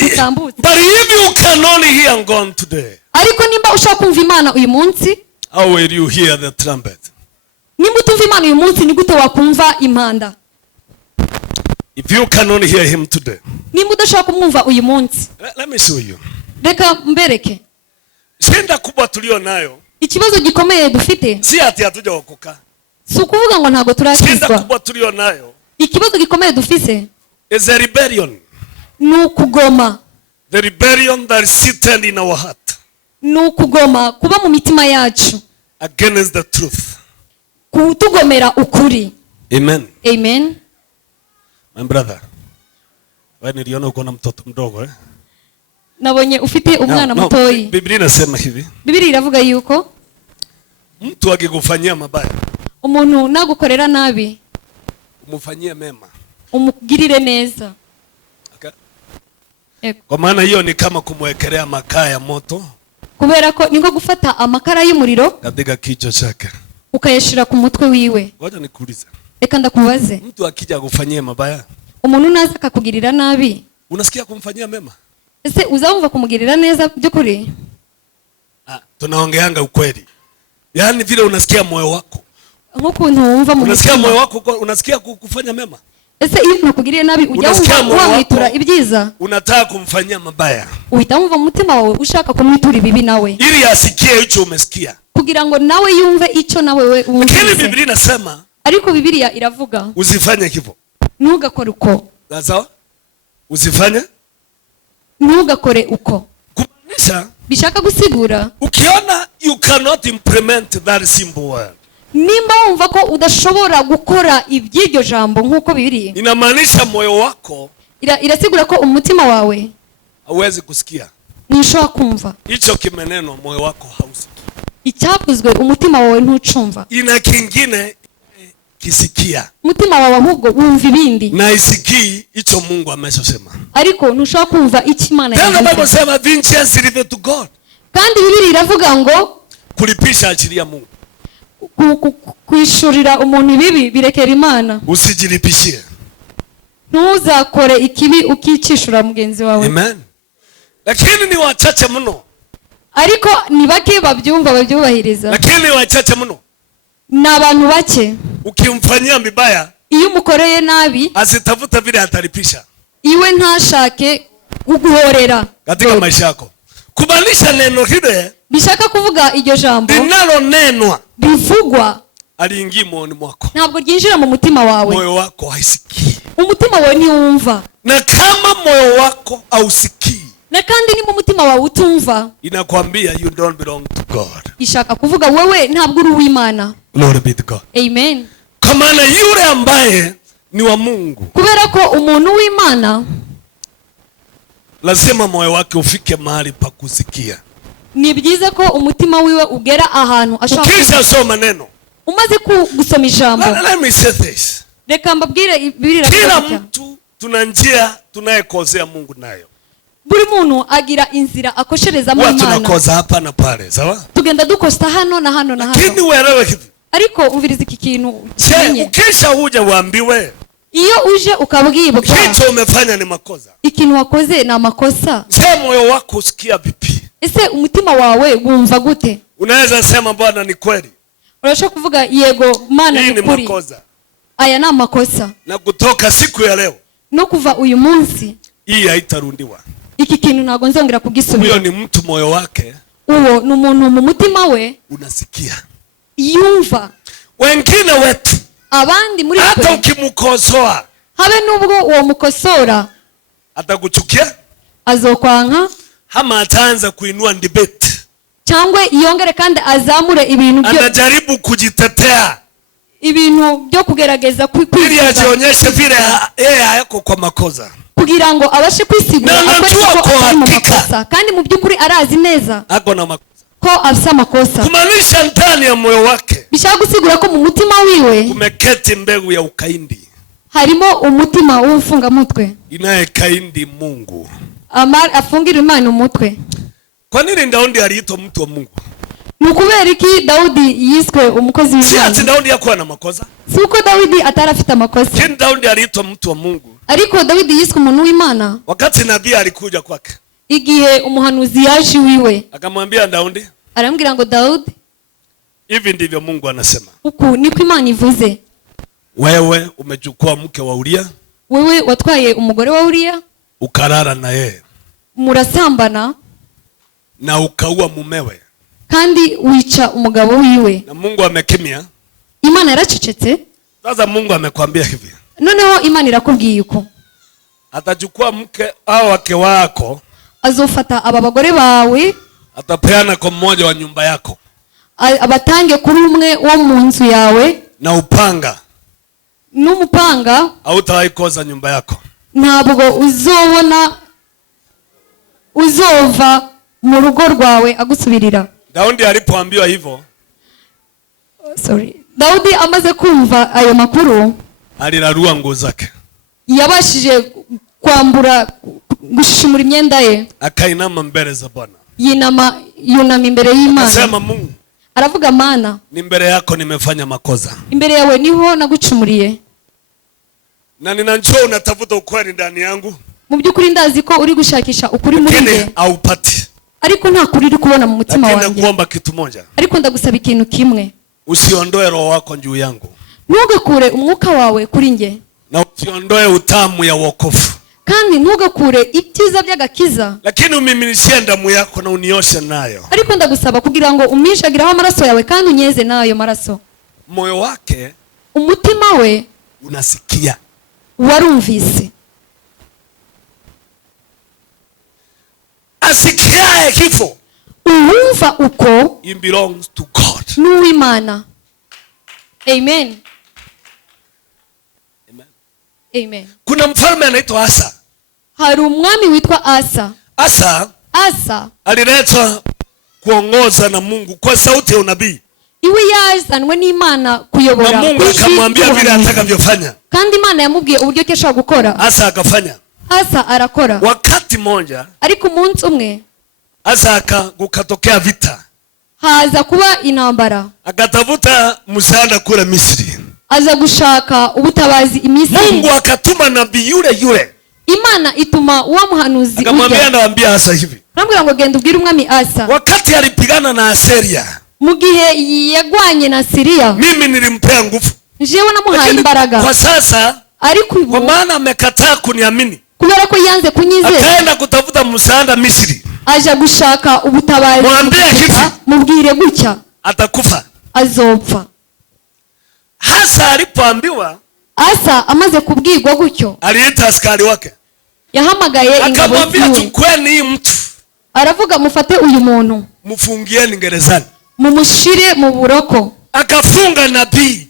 butambutse. But if you cannot hear God today, ariko nimba ushaka kumva Imana uyu munsi, how will you hear the trumpet? nimba utumva Imana uyu munsi, ni gute wakumva impanda? If you cannot hear him today, nimba udashaka kumwumva uyu munsi, let me show you. reka mbereke Shida kubwa tulio nayo, ikibazo gikomeye dufite. si ati hatuja kuokoka. si ukuvuga ngo ntabwo Shida turakizwa. kubwa tulio nayo, ikibazo gikomeye dufite is a rebellion. ni ukugoma. The rebellion that is seated in our heart ni ukugoma kuba mu mitima yacu against the truth. kutugomera ukuri. Amen. Amen. My brother, wewe niliona uko na mtoto mdogo nabonye ufite umwana mutoyi. Biblia inasema hivi, Biblia iravuga yuko mtu akikufanyia mabaya, umuntu nagukorera nabi, umufanyie mema, umugirire neza. Okay? Kwa maana hiyo ni kama kumwekelea makaa ya moto, kubera ko niko gufata amakara y'umuriro katika kichwa chake, ukayashira ku mutwe wiwe. Ngoja nikuulize, reka ndakubaze, mtu akija kufanyia mabaya, umuntu naza akakugirira nabi, unasikia kumfanyia mema? ese uzawumva kumugirira neza by'ukuri? Tunaongeanga ukweli, yaani vile unasikia moyo wako, nk'ukuntu wumva mu unasikia moyo wako, unasikia kufanya mema. ese iyo nakugiriye nabi ujya wamwitura ibyiza, unataka kumfanyia mabaya, uhita wumva mu mutima wawe ushaka kumwitura ibibi nawe, ili asikie hicho umesikia, kugira ngo nawe yumve icyo nawe we wumvise. Lakini Biblia inasema, ariko Biblia iravuga usifanye hivyo. ntugakore uko. Sawa? Usifanye? Ntugakore uko. Kumaanisha, bishaka gusigura, ukiona you cannot implement that simple word, nimba wumva ko udashobora gukora iby'iryo jambo nk'uko Biblia, inamaanisha moyo wako irasigura ko umutima wawe hauwezi kusikia. ntushobora kumva Hicho kimeneno moyo wako hausikii. icyavuzwe umutima wawe ntucumva. Ina kingine kisikia, umutima wawe ahubwo wumva ibindi, na isikii hicho Mungu ameshasema. ariko ntushobora kumva icyo Imana Tena Bible yavuze. sema vengeance is to God. kandi Biblia iravuga ngo Kulipisha ajili ya Mungu. kwishurira umuntu ibibi birekera Imana. Usijilipishie. ntuzakore ikibi ukicishura mugenzi wawe. Amen. Lakini ni wachache mno. ariko ni bake babyumva babyubahiriza. Lakini ni wachache mno. ni abantu bake. Ukimfanyia mibaya, iyo umukoreye nabi, asitafuta vile atalipisha, iwe ntashake kuguhorera katika maisha yako. Kumaanisha neno hile bishaka kuvuga iryo jambo linalonenwa bivugwa aliingia moyoni mwako, ntabwo ryinjira mu mutima wawe. moyo wako haisikii. umutima wawe ntiwumva, Na kama moyo wako hausikii, na kandi ni mu mutima wawe utumva, inakwambia you don't belong to God. ishaka kuvuga wewe ntabwo uri uw'Imana. Glory be to God. Amen. Kwa maana yule ambaye ni wa Mungu, kubera ko umuntu w'Imana lazima moyo wake ufike mahali pa kusikia. ni byiza ko umutima wiwe ugera ahantu ashaka. Ukisha soma neno, umaze gusoma ijambo, let me say this, reka mbabwire Biblia kila iravuga, mtu tuna njia tunayekosea Mungu nayo. buri muntu agira inzira akosherezamo Watu Imana. tunakoza hapa na pale, sawa? tugenda dukosta hano na hano na Lakini hano, uelewe hivi, ariko umviriza iki kintu je, kimenye. ukisha huja uambiwe iyo uje ukabwibwa hicho umefanya ni makosa, ikintu wakoze ni amakosa, je, moyo wako usikia vipi? ese umutima wawe wumva gute? Unaweza sema Bwana ni kweli, Urashobora kuvuga yego Mana ni kuri, aya ni amakosa, na kutoka siku ya leo no kuva uyu munsi hii haitarundiwa. iki kintu ntago nzongera kugisubira. Huyo ni mtu moyo wake, uwo ni umuntu mu mutima we unasikia. yumva. Wengine wetu abandi muri hata ukimukosoa, habe nubwo uwo mukosora atakuchukia, azokwanka, hama ataanza kuinua debate, cyangwa yongere kandi azamure ibintu byo, anajaribu kujitetea, ibintu byo kugerageza ili ajionyeshe vile yeye hayako kwa makosa, kugira ngo abashe kwisigura kwa makosa, kandi mu by'ukuri arazi neza ako na makosa, ko afisa makosa. Kumaanisha ndani ya moyo wake bishaka gusigura ko mu mutima wiwe kumeketi mbegu ya ukaindi, harimo umutima w'ufunga mutwe inayekaindi Mungu, afungira Imana umutwe. Kwa nini Daudi aliitwa mtu wa Mungu? Nukubera iki Daudi yiswe umukozi w'Imana? Si ati Daudi yakuwa na makosa, si uko Daudi atarafite amakosa, lakini Daudi aliitwa mtu wa Mungu. Ariko Daudi yiswe umuntu w'Imana wakati nabii alikuja kwake, igihe umuhanuzi yaje wiwe, akamwambia Daudi, arambwira ngo Daudi, hivi ndivyo Mungu anasema, uku niko Imana ivuze, wewe umechukua mke wa Uria, wewe watwaye umugore wa Uria, ukarara na yeye, murasambana na ukaua mumewe, kandi wica umugabo wiwe, na Mungu amekimia. Imana yaracecetse. Sasa Mungu amekwambia hivi, noneho Imana irakubwiye uko atachukua mke au wake wako, azofata aba bagore bawe, atapeana kwa mmoja wa nyumba yako, abatange kuri umwe wo mu nzu yawe, na upanga, n'umupanga hautawahi koza nyumba yako, ntabwo uzova mu rugo rwawe agusubirira. Daudi alipoambiwa hivyo, Daudi amaze kumva ayo makuru, alirarua nguo zake, yabashije kwambura, gushishimura imyenda ye, akainama mbele za Bwana, yunama imbere y'Imana, akasema, Mungu, aravuga, Mana, ni mbele yako nimefanya makosa, imbere yawe niho nagucumuriye, na ninajua unatafuta ukweli ndani yangu, mu by'ukuri ndazi ko uri gushakisha ukuri muri nge, haupati, ariko nta kuri uri kubona mu mutima wanjye. Lakini nakuomba kitu moja, ariko ndagusaba ikintu kimwe, usiondoe roho wako juu yangu, ntugakure umwuka wawe kuri nge, na usiondoe utamu ya wokovu, kandi ntugakure ibyiza by'agakiza, lakini umiminishie damu yako na unioshe nayo. Ariko ndagusaba kugira ngo umishagiraho amaraso yawe kandi unyeze nayo maraso. Moyo wake, umutima we, unasikia, warumvise. Asikiae kifo, uwumva uko, it belongs to God, n'uw'Imana. Amen. Amen. Amen. Kuna mfalme anaitwa Asa. Hari umwami witwa Asa. Asa aliletwa kuongoza na Mungu kwa sauti ya unabii, iwe yazanwe n'Imana kuyobora, na Mungu akamwambia vile atakavyofanya, kandi Imana yamubwiye uburyo kesha gukora. Asa akafanya. Asa arakora. Wakati moja, ariko umunsi umwe, Asa kukatokea vita, haza kuba intambara, akatafuta msaada kule Misri, aza gushaka ubutabazi Misri. Mungu akatuma nabii yule, Imana ituma wa muhanuzi, akamwambia, naambia Asa hivi, arambwira ngo genda ubwire umwami Asa, wakati alipigana na Asiria, mu gihe yagwanye na Siria, mimi nilimpea nguvu, jewe namuhaye imbaraga. Kwa sasa, ariko kwa maana amekataa kuniamini, kubera ko yanze kunyizera, akaenda kutafuta msaada Misri, aja gushaka ubutabazi. Mwambie hivi, mubwire gutya, atakufa, azopfa. Asa alipoambiwa, Asa amaze kubwirwa gutyo, aliita askari wake, yahamagaye ingabo ziwe, akamwambia, tukweni hii mtu, aravuga, mufate uyu muntu, mufungieni gerezani, mumushire mu buroko. Akafunga nabii,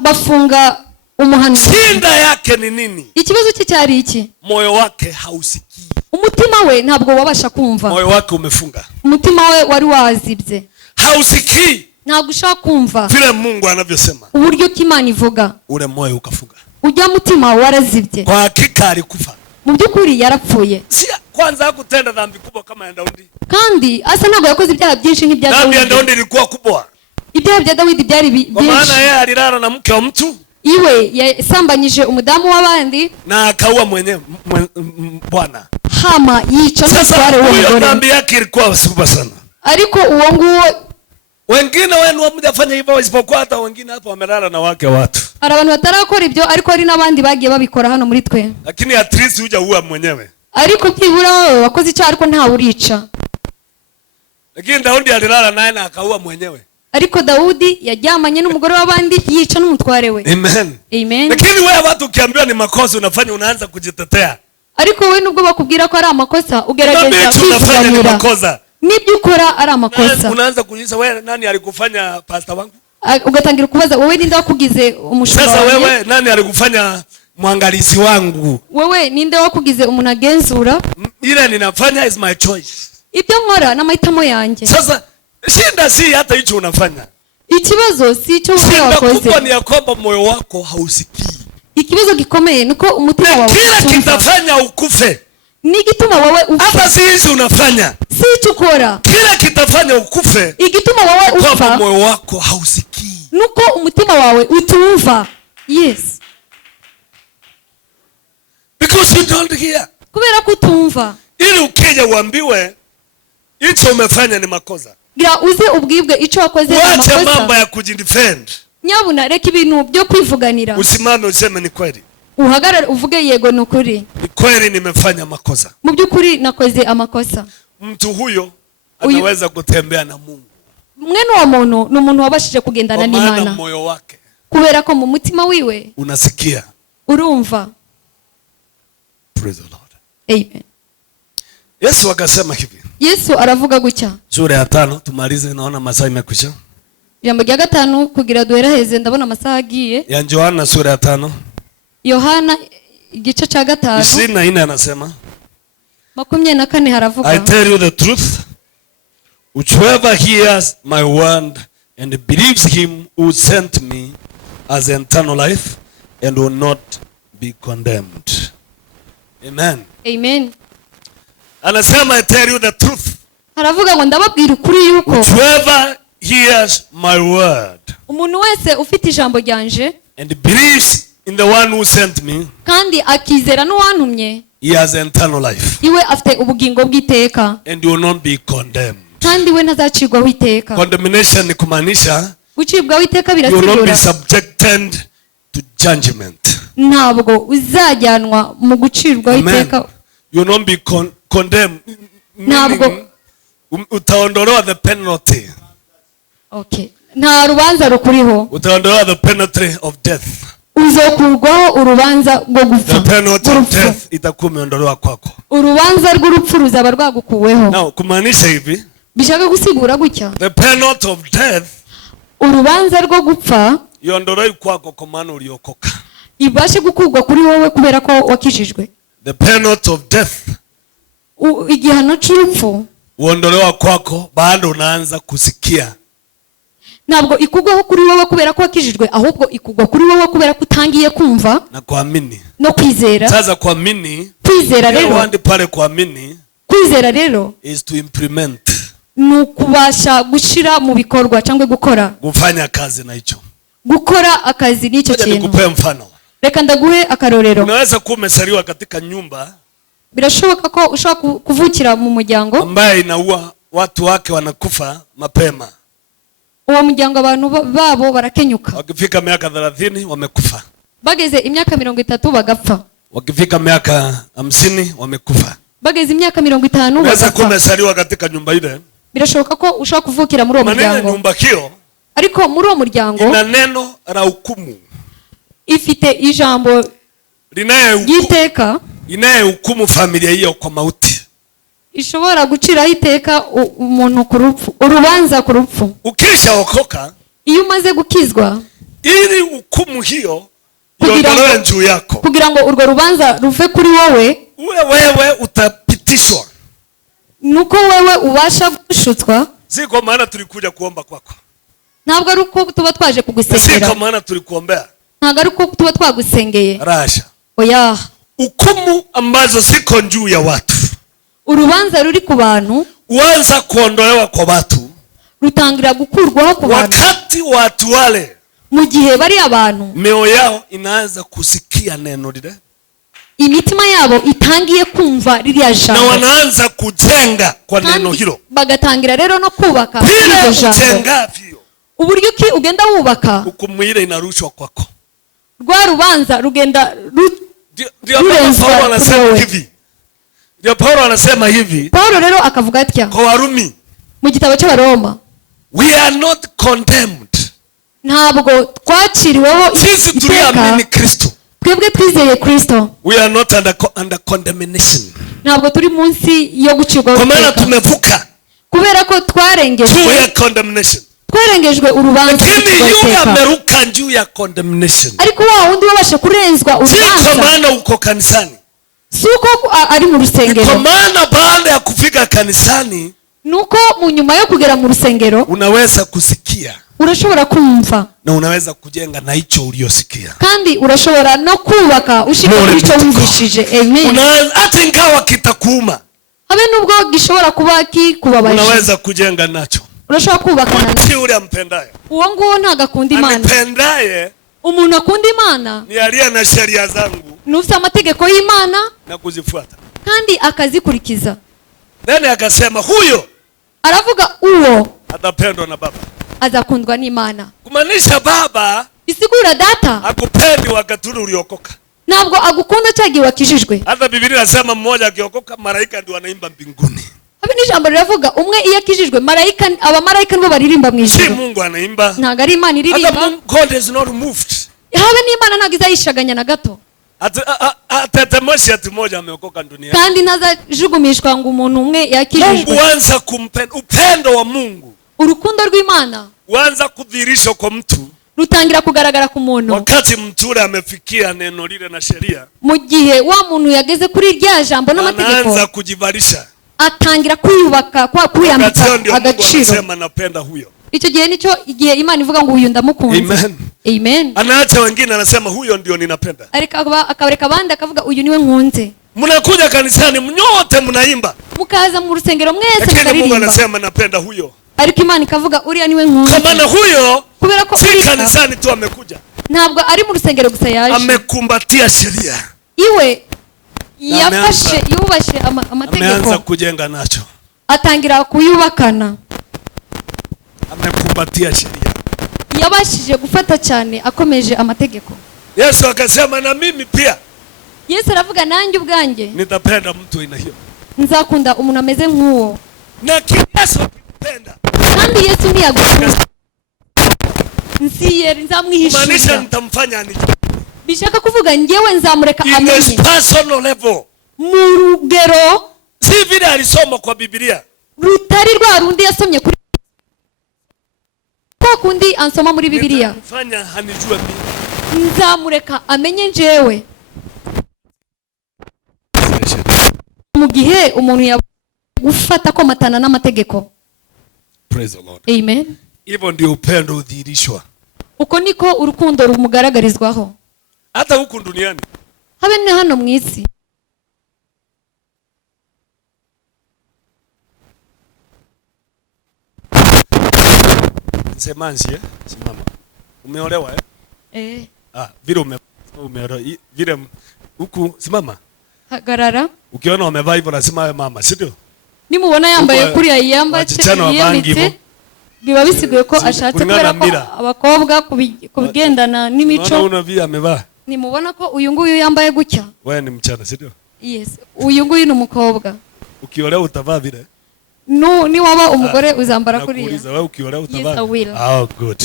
bafunga umuhanuzi. Shinda yake ni nini? Ikibazo cye cyari iki? Moyo wake hausikii. Umutima we ntabwo wabasha kumva. Moyo wake umefunga. Umutima we wari wazibye. Hausikii. Ntabwo ushaka kumva vile Mungu anavyosema. Uburyo Imana ivuga. Ule moyo ukafunga. Ujya mutima warazibye. Kwa hakika alikufa. Mu by'ukuri yarapfuye. Si kwanza hakutenda dhambi kubwa kama ya Daudi. Kandi Asa ntabwo yakoze ibyaha byinshi nk'ibya Daudi. Dhambi ya Daudi ilikuwa kubwa. Ibyaha bya Daudi byari byinshi. Kwa maana yeye alilala na mke wa mtu. Iwe yasambanyije umudamu w'abandi na akaua mwenye bwana. hama yica n'umutware w'uwo mugore. Dhambi yake ilikuwa kubwa sana. Ariko uwo nguwo wengine wenu wamjafanya hivyo isipokuwa hata wengine hapa wamelala na wake watu. Hari abantu batarakora ibyo ariko hari n'abandi bagiye babikora hano muri twe. Lakini at least huja uwa mwenyewe. Ariko byibura wakoze icyaha ariko nta urica. Lakini Daudi alilala naye na akaua mwenyewe. Ariko Daudi yajyamanye n'umugore w'abandi yica n'umutware we. Amen. Amen. Lakini wewe watu ukiambiwa ni makosa unafanya unaanza kujitetea. Ariko wewe nubwo bakubwira ko ari amakosa ugerageza kwivuganira. Nibyo ukora ari amakosa. Unaanza kujiuliza wewe nani alikufanya pastor wangu? Ugatangira kubaza wewe ninde wakugize umushumba wangu? Sasa wewe nani alikufanya mwangalizi wangu? Wewe ninde wakugize umuntu agenzura? Ile ninafanya is my choice. Ibyo nkora na mahitamo yanjye. Sasa shinda si hata hicho unafanya. Ikibazo si cyo wewe wakoze. Shinda kubwa ni ya kwamba moyo wako hausikii. Ikibazo gikomeye nuko umutima wawe kila kitafanya ukufe. Ni gituma wawe ufa. Hata si hizo unafanya. Si cyo ukora. Kila kitafanya ukufe. Igituma wawe ufa. Kwa moyo wako hausikii. Nuko umutima wawe utumva. Yes. Because you don't hear. Kubera kutumva. Ili ukija uambiwe hicho umefanya ni makosa. Gira uze ubwibwe ico wakoze ni makosa. Wacha mambo ya kujidefend. Nyabuna reka ibintu byo kwivuganira. Usimame useme ni kweli. Uhagarare uvuge yego nukuri. Ni kweli nimefanya makosa. Mu byukuri nakoze amakosa. Mtu huyo anaweza kutembea na Mungu. Mwene wa muntu ni umuntu wabashije kugendana n'Imana. Maana moyo wake. Kubera ko mu mutima wiwe unasikia. Urumva. Praise the Lord. Amen. Yesu akasema hivi. Yesu aravuga gutya. Sura ya 5 tumalize naona masaa imekwisha. Ijambo rya 5 kugira duheraheze ndabona amasaha agiye. Ya Yohana sura ya 5. Yohana igice cha 5. 24 anasema. 24 haravuga. I tell you the truth. Whichever hears my word and believes him who sent me has eternal life and will not be condemned. Amen. Amen. Anasema I tell you the truth. Haravuga ngo ndababwira ukuri yuko. Whichever hears my word. Umuntu wese ufite ijambo ryanje and believes in the one who sent me. Kandi akizera n'uwantumye. He has eternal life. Iwe afite ubugingo bw'iteka. And will not be condemned. Kandi we ntazacirwaho iteka. Condemnation ni kumaanisha. Gucibwaho iteka birasigura. You will not be subjected to judgment. Ntabwo uzajyanwa mu gucirwaho iteka. You will not be condemned. Ntabwo utaondolewa the penalty. Okay. Nta rubanza rukuriho. Utaondolewa the penalty of death. Uzokurwaho urubanza rwo gupfa. The penalty of death itakuwa imeondolewa kwako. Urubanza rw'urupfu ruzaba rwagukuweho. Now kumaanisha hivi. Bishaka gusigura gutya. The penalty of death. Urubanza rwo gupfa. Iondolewe kwako kwa maana uliokoka. Ibashe gukurwa kuri wowe kubera ko wakijijwe. The penalty of death. Igihano cy'urupfu. Uondolewa kwako baada unaanza kusikia. Ntabwo ikugwaho kuri wowe kubera ko wakijijwe ahubwo ikugwa kuri wowe kubera ko utangiye kumva na kuamini no kwizera. Sasa kuamini, kwizera rero wandi pale kuamini, kwizera rero is to implement, nukubasha gushira mu bikorwa cyangwa gukora, gufanya kazi na hicho, gukora akazi n'icyo kintu. Nikupe mfano. Reka ndaguhe akarorero. Unaweza kuwa umesaliwa katika nyumba, birashoboka ko ushaka kuvukira mu muryango ambaye inaua watu wake wanakufa mapema. Uwo muryango abantu babo barakenyuka. Wakifika miaka 30 wamekufa. Bageze imyaka 30 bagapfa. Wakifika miaka 50 wamekufa. Bageze imyaka 50 bagapfa. Unaweza kuwa umesaliwa katika nyumba ile. Birashoboka ko ushaka kuvukira muri uwo muryango. Maneno nyumba hiyo. Ariko muri uwo muryango ina neno la hukumu. Ifite ijambo ry'iteka. Inayehukumu familia hiyo kwa mauti. Ishobora guciraho iteka umuntu ku rupfu, urubanza ku rupfu. Ukishaokoka, iyo umaze gukizwa, ili hukumu hiyo iondolewe juu yako, kugira ngo urwo rubanza ruve kuri wowe, wewe utapitishwa. Nuko wewe ubasha gushutswa. Si kwa maana tulikuja kuomba kwako. Ntabwo ari uko tuba twaje kugusengera. Si kwa maana tulikuombea. Ntabwo ari uko tuba twagusengeye. Rasha. Oya. Hukumu ambazo ziko juu ya watu, urubanza ruri ku bantu, uanza kuondolewa kwa watu, rutangira gukurwaho ku bantu. Wakati watu wale, mu gihe bari abantu, mioyo yao inaanza kusikia neno lile, imitima yabo itangiye kumva ririya na jambo wanaanza kujenga kwa neno hilo. bagatangira rero no kubaka Vile iryo jambo. ujengavyo, uburyo ki ugenda wubaka hukumu ile inarushwa kwako. rwa rubanza rugenda Ndio Paulo anasema hivi. Ndio Paulo anasema hivi. Paulo rero akavuga atya Kwa Warumi, mu gitabo cy'Abaroma, we are not condemned. ntabwo twaciriweho Sisi tuliamini Kristo. twebwe twizeye Kristo, We are not under condemnation. ntabwo turi munsi yo gucirwaho Kwa maana iteka. tumevuka kubera ko juu ya twarengejwe condemnation. urubanza Lakini yule rw'iteka. ameruka juu ya condemnation. ariko wa wundi wabasha kurenzwa Si kwa urubanza maana uko kanisani. si uko ari mu Kwa rusengero, maana baada ya kufika kanisani nuko mu nyuma yo kugera mu rusengero unaweza kusikia urashobora kumva na unaweza kujenga na hicho uliosikia. kandi urashobora no kubaka ushika kuri icyo wumvishije. Amen. Hata ingawa kitakuuma, habe nubwo gishobora kuba kikubabaje, unaweza kujenga nacho. urashobora kubaka na Si yule ampendaye. uwo nguwo ntago akunda Imana. Anipendaye umuntu akunda Imana ni aliye na sheria zangu nufite amategeko y'Imana na kuzifuata. kandi akazikurikiza. Nani akasema huyo aravuga uwo atapendwa na Baba. azakundwa n'Imana. Kumaanisha Baba bisigura data hakupendi wakati uliokoka. ntabwo agukunda cyagiye wakijijwe. Hata Biblia inasema mmoja akiokoka malaika ndio wanaimba mbinguni. habe n'ijambo riravuga umwe iyo akijijwe abamarayika nibo baririmba mu Si ijuru, Mungu anaimba. ntabwo ari Imana Hata iririmba. God is not moved. habe n'Imana ntabwo izayishaganya na gato, Atatemoshi ati mmoja ameokoka duniani. kandi ntazajugumishwa ngo umuntu umwe Mungu yakijijwe. anza kumpenda. Upendo wa Mungu urukundo rw'Imana uanza kudhihirishwa kwa mtu rutangira kugaragara ku muntu wakati mtu ule amefikia neno lile na sheria, mu gihe wa muntu yageze kuri rya jambo n'amategeko, anaanza kujivalisha. atangira kwiyubaka kwiyambika Mungu agaciro. anasema napenda huyo. icyo gihe nicyo igihe Imana ivuga ngo uyu ndamukunze. Amen. Amen. Anaacha wengine anasema huyo ndio ninapenda. akabareka abandi akavuga uyu niwe nkunze. Mnakuja kanisani mnyote mnaimba, mukaza mu rusengero mwese lakini Mungu mukaririmba, anasema napenda huyo. ariko Imana ikavuga uriya niwe nkunze. Kwa maana huyo kubera ko si kanisani tu amekuja, ntabwo ari mu rusengero gusa yaje, amekumbatia sheria, iwe yafashe yubashe ameanza amategeko, kujenga nacho, atangira kuyubakana, amekumbatia sheria. yabashije gufata cyane akomeje amategeko. Yesu akasema na mimi pia Yesu aravuga nanjye ubwanjye nitapenda mtu aina hiyo. nzakunda umuntu ameze nk'uwo. Na Yesu akipenda, kandi Yesu ntiyagukunda nsiyeri maanisha nzamwihishura, nitamfanya anijue. bishaka kuvuga njyewe nzamureka In a amenye personal level. mu rugero Si vile alisoma kwa Biblia. rutari rwa rundi yasomye kuri kwa kundi ansoma muri Bibiliya. Nitamfanya anijue mimi. nzamureka amenye njyewe. mu gihe umuntu gufata ko matana n'amategeko. Praise the Lord. Amen. Hivyo ndio upendo udhihirishwa. uko niko urukundo rumugaragarizwaho Hata huku duniani. habe ne hano mu isi. Semanzi simama. Umeolewa vile umeolewa vile huku simama. hagarara. Ukiona umevaa hivyo lazima wewe mama, si ndio? nimubona yambaye kuri yiyambitse biba bisiguye ko ashatse kubera ko abakobwa kubigendana n'imico. Unaona vile amevaa. nimubona ko uyu nguyu yambaye gutya. Wewe ni mchana, si ndio? Yes, uyu nguyu ni umukobwa. Ukiolewa utavaa vile? ni waba umugore uzambara kuri. Nakuuliza wewe ukiolewa utavaa? Yes, I will. Oh good.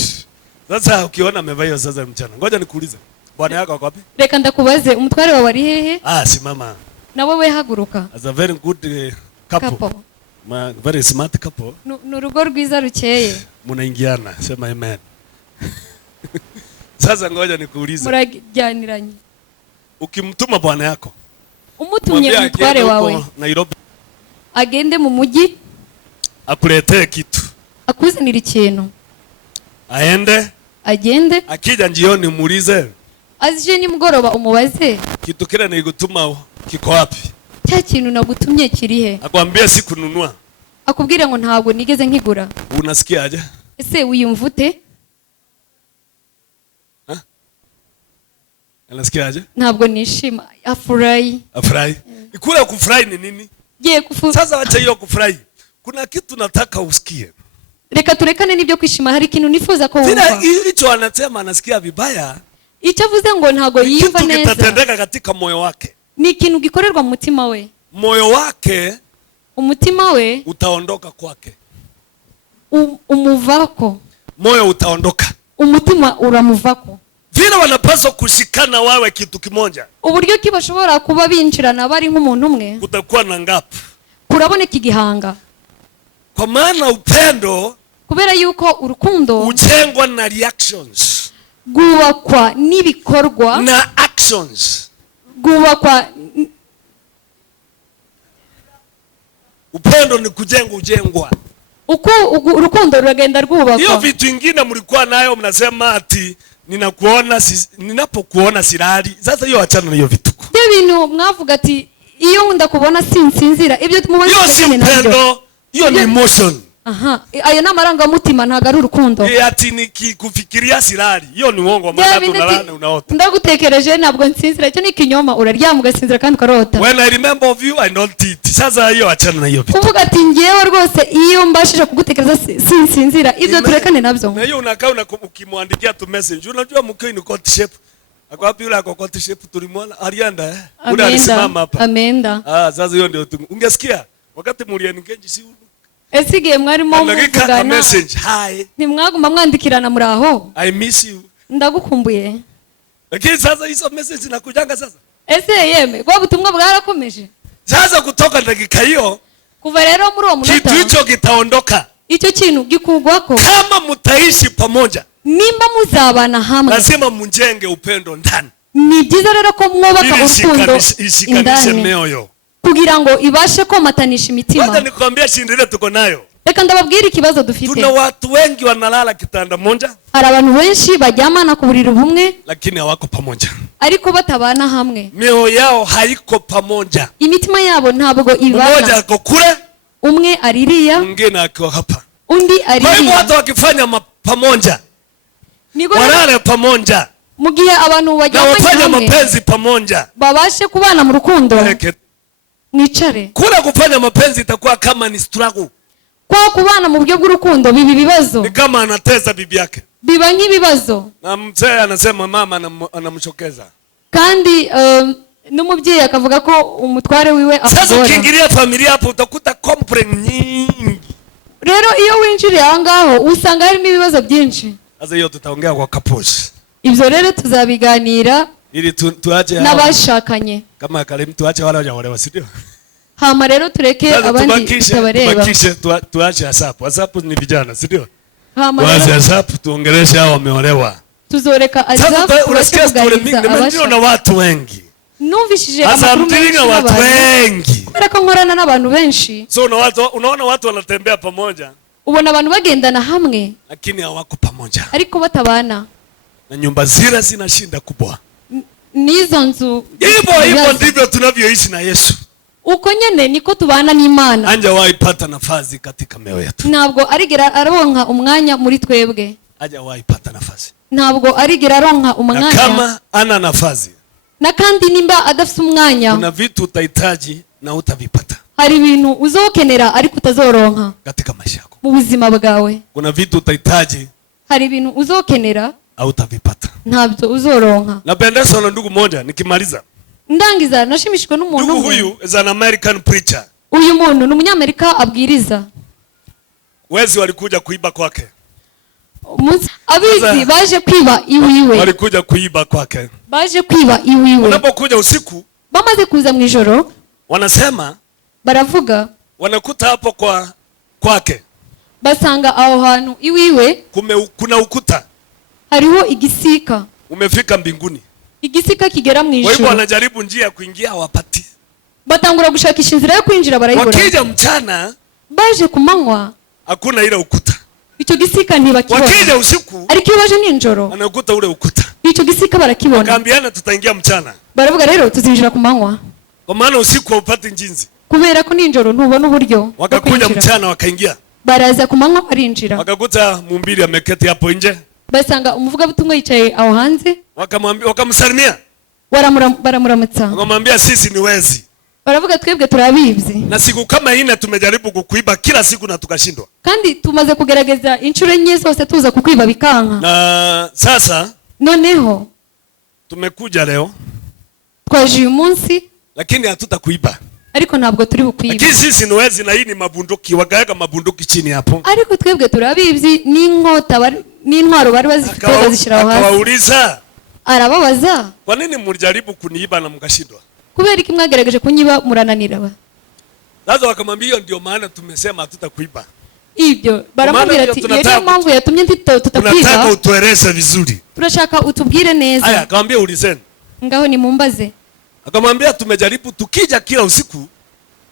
Sasa ukiona amevaa hiyo sasa mchana. Ngoja nikuulize. Bwana yako ako wapi? Reka ndakubaze umutware wawe ari hehe? Simama. Na wewe haguruka. As a very good couple. Very smart couple. Nurugo rwiza rukeye. Munaingiana, sema amen. Sasa ngoja nikuulize. Murajyaniranye. Ukimtuma bwana yako, umutumye umutware wawe Nairobi, agende mu mujyi, akuletee kitu, akuzanira ikintu, agende, akija njioni muulize, azije nimugoroba umubaze, kitu kile nigutuma kiko wapi? cya kintu nagutumye kirihe? Akwambia sikununua. Akubwira ngo ntabwo nigeze nkigura. Unasikia aje? Ese wiyumvute? Anasikiaje? ntabwo nishima. Afurahi. Afurahi. Kule kufurahi ni nini? Sasa wacha hiyo kufurahi. Kuna kitu nataka usikie. Reka turekane n'ibyo kwishima, hari ikintu nifuza ko wumva. Hicho anasema anasikia vibaya. Icyo avuze ngo ntago yimva neza. Kitu kitatendeka katika moyo wake. Ni ikintu gikorerwa mu mutima we. Moyo wake, umutima we utaondoka kwake. Umuvako. Moyo utaondoka. Umutima uramuvako. Vile wanapaswa kushikana wawe kitu kimoja. Uburyo ki bashobora kuba binjirana bari nk'umuntu umwe. Kutakuwa na ngapu. Kuraboneka igihanga. Kwa maana upendo, kubera yuko urukundo ujengwa na reactions. Gubakwa n'ibikorwa na actions. Gubakwa. Upendo ni kujenga ujengwa. Uko urukundo ruragenda rwubakwa. Hiyo vitu vingine mlikuwa nayo mnasema ati ninapokuona sirari. Sasa hiyo achana na hiyo vituko. Byo bintu mwavuga ati iyo ndakubona sinsinzira. Ibyo tumubona cyane nabyo. Hiyo ni emotion. Aha, ayo namaranga mutima ntago ari urukundo. Ati nikikufikiria sirari. Hiyo ni uongo, maana tunalana unaota. Ndagutekereje ntabwo nsinzira. Icyo ni kinyoma, uraryama ugasinzira kandi ukarota. When I remember of you I don't eat. Sasa hiyo achana na hiyo vitu. Uvuga ati ngewe rwose iyo mbashije kugutekereza sinsinzira. Ibyo turekane nabyo. Na hiyo unakaa ukimwandikia tu message. Unajua mkeo ni court shape. Ako wapi yule ako court shape tulimwona alienda ule alisimama hapa. Amenda. Sasa hiyo ndio ungesikia wakati murianikenji si Esige mwarimo muvugana. Message hi. Nimwaguma mwandikirana muraho. I miss you. Ndagukumbuye. Lakini sasa hizo message zinakujanga sasa. Yeme, kwa butumwa bwarakomeje. Sasa kutoka dakika hiyo kuva rero muri uwo munota kitu hicho kitaondoka. Icyo kintu gikugwako. Kama mtaishi pamoja. Nimba muzabana hamwe. Lazima mjenge upendo ndani. Ni byiza rero ko mwubaka urukundo indani. Kugira ngo ibashe komatanisha imitima. Wacha nikwambia shindire tuko nayo. Reka ndababwira ikibazo dufite. Tuna watu wengi wanalala kitanda moja. Hari abantu benshi baryamana ku buriri bumwe. Lakini hawako pamoja. Ariko batabana hamwe. Mioyo yao haiko pamoja. Imitima yabo ntabwo ibana. Mmoja ako kule. Umwe aririya. Mwingine ako hapa. Undi aririya. Kwa hivyo watu wakifanya pamoja. Walale pamoja. Mu gihe abantu baryamanye hamwe. Na wafanye mapenzi pamoja. Babashe kubana mu rukundo. Mwicare. Kula kufanya mapenzi itakuwa kama ni struggle. Kwa kubana mu buryo bw'urukundo bibi bibazo. Ni kama anateza bibi yake. Biba nk'ibibazo. Na mzee anasema mama anamchokeza. Kandi n'umubyeyi akavuga ko umutware wiwe afugora. Sasa ukiingilia familia hapo utakuta complaint nyingi. Rero iyo winjiriye ahangaho usanga harimo ibibazo byinshi. Sasa hiyo tutaongea kwa couples. Ibyo rero tuzabiganira. Ili tuache n'abashakanye. Kama Karimu tuache wale wajaolewa si ndio? Hama rero tureke abandi tabareba. Tubakishe tuache asapu. Asapu ni vijana si ndio? Tuache asapu tuongeleshe hao wameolewa. Tuzoreka asapu. Unasikia story mingi ndio na watu wengi. Numvishije amakuru menshi na watu wengi. Baraka nkorana n'abantu benshi. So unaona watu wanatembea pamoja. Ubona abantu bagendana hamwe. Lakini hawako pamoja. Ariko batabana. Na nyumba zile zinashinda kubwa. Nizo nzu. Hivyo ndivyo tunavyoishi na Yesu. Uko nyene niko tubana n'Imana. Hajawahi pata nafasi katika mioyo yetu. Ntabwo arigera aronka umwanya muri twebwe. Hajawahi pata nafasi. Ntabwo arigera aronka umwanya. Na kama ana nafasi. Na kandi nimba adafite umwanya. Kuna vitu utahitaji na utavipata. Hari ibintu uzokenera ariko utazoronka. Katika maisha yako. Mu buzima bwawe. Kuna vitu utahitaji. Hari ibintu uzokenera. Hautavipata. Ntabyo uzoronka. Napendezwa na ndugu mmoja nikimaliza. Ndangiza nashimishwe n'umuntu. Ndugu huyu is an American preacher. Uyu muntu ni umunyamerika abwiriza. Wezi walikuja kuiba kwake. Abizi baje kwiba iwiwe. Walikuja kuiba kwake. Baje kwiba iwiwe. Wanapokuja usiku. Bamaze kuza mu ijoro. Wanasema. Baravuga. Wanakuta hapo kwake. Basanga aho hantu iwiwe. Kuna ukuta. Hariho igisika. Umefika mbinguni. Igisika kigera mu ijoro. Kwa hivyo wanajaribu njia ya kuingia hawapati. Batangura gushakisha inzira yo kwinjira barayibura. Wakija mchana. Baje kumanywa. Hakuna ile ukuta. Icyo gisika ntibakibona. Wakija usiku. Ariko baje ninjoro. Anakuta ule ukuta. Icyo gisika barakibona. Wakaambiana tutaingia mchana. Baravuga rero tuzinjira kumanywa. Kwa maana usiku haupati njinzi. Kubera ko ninjoro ntubona uburyo. Wakakuja mchana wakaingia. Baraza kumanywa barinjira. Wakakuta mumbiri ameketi hapo nje. Basanga umuvuga butumwa yicaye aho hanze. Wakamwambia wakamsalimia. baramuramutsa. Akamwambia sisi ni wezi. Baravuga twebwe turabibye. Na siku kama ine tumejaribu kukuiba kila siku na tukashindwa. Kandi tumaze kugerageza inshuro enye zose tuza kukwiba bikanka. Na sasa noneho tumekuja leo. Twaje uyu munsi Lakini hatutakuiba. Ariko ntabwo turi bukwiba. Lakini sisi ni wezi na hii ni mabunduki, wagayaga mabunduki chini hapo. Ariko twebwe turabibye n'inkota n'intwaro bari bazifite bazishiraho hasi. Akawauliza. Arababaza. Kwa nini mlijaribu kuniiba na mkashindwa? Kubera iki mwagerageje kunyiba murananira? Sasa wakamwambia hiyo ndio maana tumesema hatutakuiba. Ibyo baramubwira ati iyo mpamvu yatumye tutakwiba. Tunataka utueleze vizuri. Turashaka utubwire neza. Aya, akamwambia ulizeni. Ngaho ni mumbaze. Akamwambia tumejaribu tukija kila usiku.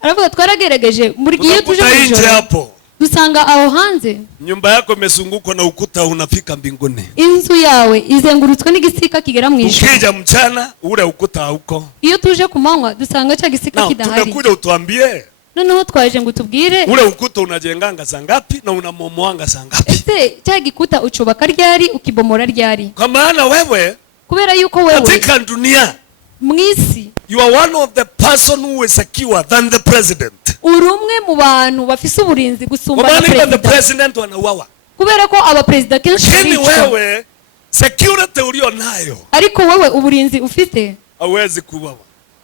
Aravuga twaragerageje muri giye tuje nje hapo. Dusanga aho hanze. Nyumba yako imezungukwa na ukuta unafika mbinguni. Inzu yawe izengurutswe n'igisika kigera mu ijuru. Ukija mchana ule ukuta huko. Iyo tuje kumanywa dusanga cha gisika kidahari. Tumekuja utuambie. Noneho twaje ngo tubwire. Ule ukuta unajenganga saa ngapi na unamomoanga saa ngapi? Ese cha gikuta ucubaka ryari ukibomora ryari? Kwa maana wewe kubera yuko wewe katika dunia mwisi you are one of the person who is secure than the president. Urumwe mu bantu bafise uburinzi gusumba the president wanauawa. Kubera ko aba president kenshi lakini wewe security ulio nayo. Ariko wewe uburinzi ufite hauwezi kuuawa.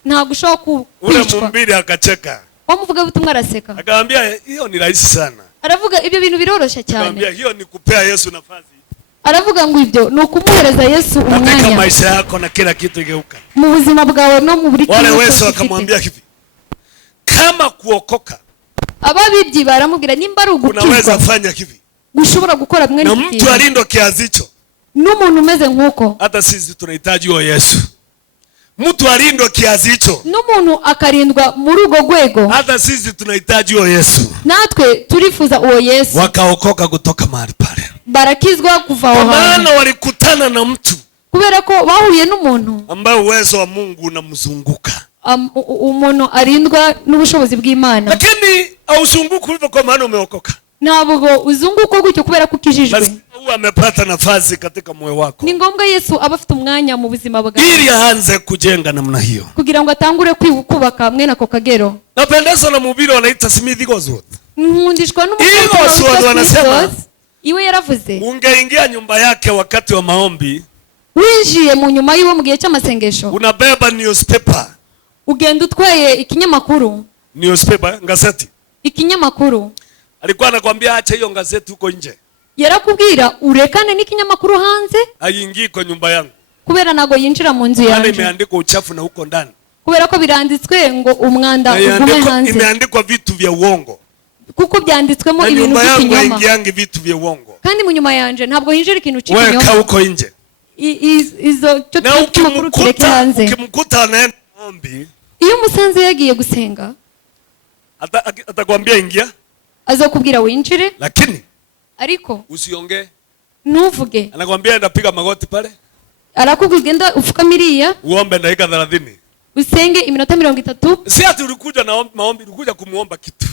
Ntabwo ushobora kwicwa. Ule mumbiri akacheka. Wamuvuga butumwa araseka. Akamwambia hiyo ni rahisi sana. Aravuga ibyo bintu birorosha cyane. Akamwambia hiyo ni kupea Yesu nafasi. Aravuga ngo ibyo ni ukumuhereza Yesu umwanya. Katika maisha yako na kila kitu igeuka. Mu buzima bwawe no mu buri kintu. Wale Yesu akamwambia hivi. Kama kuokoka. Ababibyi baramubwira nimba ari ugukizwa. Unaweza fanya hivi. Gushobora gukora mwene na mtu alindo kiasi hicho. N'umuntu umeze nkuko. Hata sisi tunahitaji huyo Yesu. Mtu alindo kiasi hicho. N'umuntu akarindwa muri ugo gwego. Hata sisi tunahitaji huyo Yesu. Natwe turifuza uwo Yesu. Wakaokoka kutoka mahali pale. Barakizwa kuva aho. Maana walikutana na mtu. Kubera ko bahuye n'umuntu ambaye uwezo wa Mungu unamzunguka. Umuntu arindwa n'ubushobozi bw'Imana. Lakini ausumbuku hivyo kwa maana umeokoka. Ntabwo uzunguko gutyo kubera kukijijwe. Basi amepata nafasi katika moyo wako. Ni ngombwa Yesu abafite umwanya mu buzima bwawe. Ili aanze kujenga namna hiyo. Kugira ngo atangure kubaka mwene ako kagero. Napendeza na mubiri wanaita Smith Gosworth. Nkundishwa n'umukobwa wanasema. Iwe yaravuze. Ungeingia nyumba yake wakati wa maombi. Winjiye mu nyuma yiwe mu gihe cy'amasengesho. Unabeba newspaper. Ugenda utwaye ikinyamakuru. Newspaper, gazeti. Ikinyamakuru. Alikuwa anakuambia acha hiyo gazeti huko nje. Yarakubwira urekane n'ikinyamakuru hanze. Ayingi kwa nyumba yangu. Kubera nago yinjira mu nzu yanjye. Imeandikwa uchafu na huko ndani. Kubera ko biranditswe ngo umwanda ugume hanze. Imeandikwa vitu vya uongo. Kuko byanditswemo ibintu by'ikinyoma. Ingiangi vitu vya uongo. Kandi mu nyuma yanje ntabwo hinjira ikintu cy'ikinyoma. Weka huko nje. Izo cyo cy'amakuru kireke hanze. Ukimkuta anaenda maombi. Iyo umusanze yagiye gusenga. Atakwambia ingia. Azokubwira winjire. Lakini ariko usiongee. Nuvuge. Anakwambia enda piga magoti pale. Arakubwira genda ufukamiriya. Uombe dakika 30. Usenge iminota 30. Si ati ulikuja na maombi, ulikuja kumuomba kitu.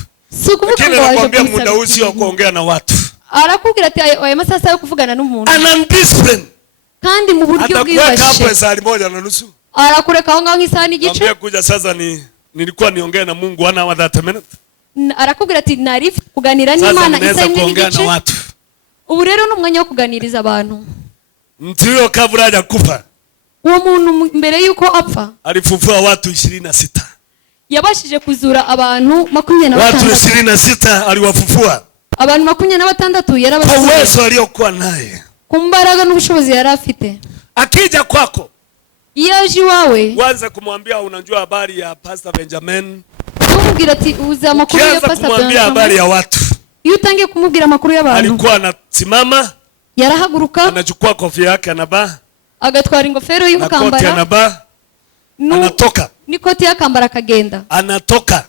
Sukuvuga ngo anakwambia muda usio kuongea na watu. Arakubwira ati aya masasa yo kuvugana n'umuntu. Anandiscipline. Kandi mu buryo bwibashe. Atakuweka hapo saa 1:30. Arakureka aho ngaho nk'isani n'igice. Ambia kuja sasa nilikuwa niongee na Mungu ana wa 30 minutes. Arakubwira ati nari kuganira n'Imana isa n'igice. Ubu rero n'umwanya wo kuganiriza abantu. Mtuyo kabla haja kufa. Uwo muntu mbere yuko apfa. Alifufua watu 26. Yabashije kuzura abantu 26. Watu 26 aliwafufua. Abantu 26 yarabashije. Kwa uwezo aliokuwa naye. Kumbaraga n'ubushobozi yari afite. Akija kwako. Yaje wawe. Wanza kumwambia unajua habari ya Pastor Benjamin. Kumubwira ati uza amakuru ya Pastor Benjamin. Kumwambia habari ya watu. Iyo utangiye kumubwira amakuru y'abantu. Alikuwa anasimama. Yarahaguruka. Anachukua kofia yake anavaa. Agatwara ingofero y'umukambara. Koti anavaa. Anatoka. Nikoti yakambara akagenda. Anatoka.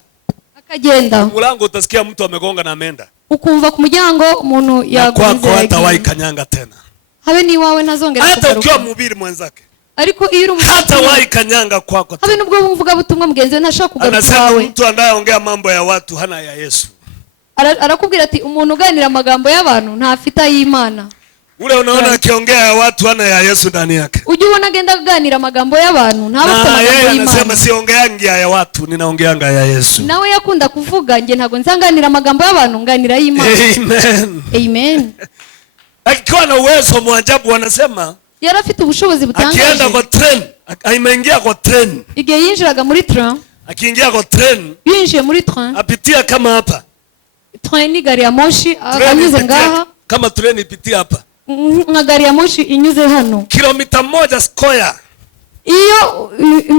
Akagenda. Mulango utasikia mtu amegonga na ameenda. Ukumva ku muryango umuntu yaguze. Kwako hata wahi kanyanga tena. Habe ni wawe nazongera kugaruka. Hata ukiwa mhubiri mwenzake. Ariko iyo uri hata wahi kanyanga kwako. Habe nubwo bumvuga butumwa mugenzi we ntashaka kugaruka wawe. Anasema mtu anayeongea mambo ya watu hana ya Yesu. Arakubwira ati umuntu uganira amagambo y'abantu ntafite ay'Imana. Ule unaona akiongea ya watu ana ya Yesu ndani yake. Ujye ubona agenda kuganira amagambo y'abantu ntabafite amagambo y'Imana. Anasema siongeangi ya watu, ninaongeanga ya Yesu. Nawe yakunda kuvuga nge ntago nzanganira amagambo y'abantu nganira y'Imana. Amen. Amen. Akiwa na uwezo mwajabu wanasema yari afite ubushobozi butangaje. Akienda kwa train, aimengia kwa train. Igihe yinjiraga muri train. Akiingia kwa train. Yinjiye muri train. Apitia kama hapa. Train ni gari ya moshi anyuze ngaha. Kama train ipitia hapa. Nka gari ya moshi inyuze hano. Kilomita 1 square. Iyo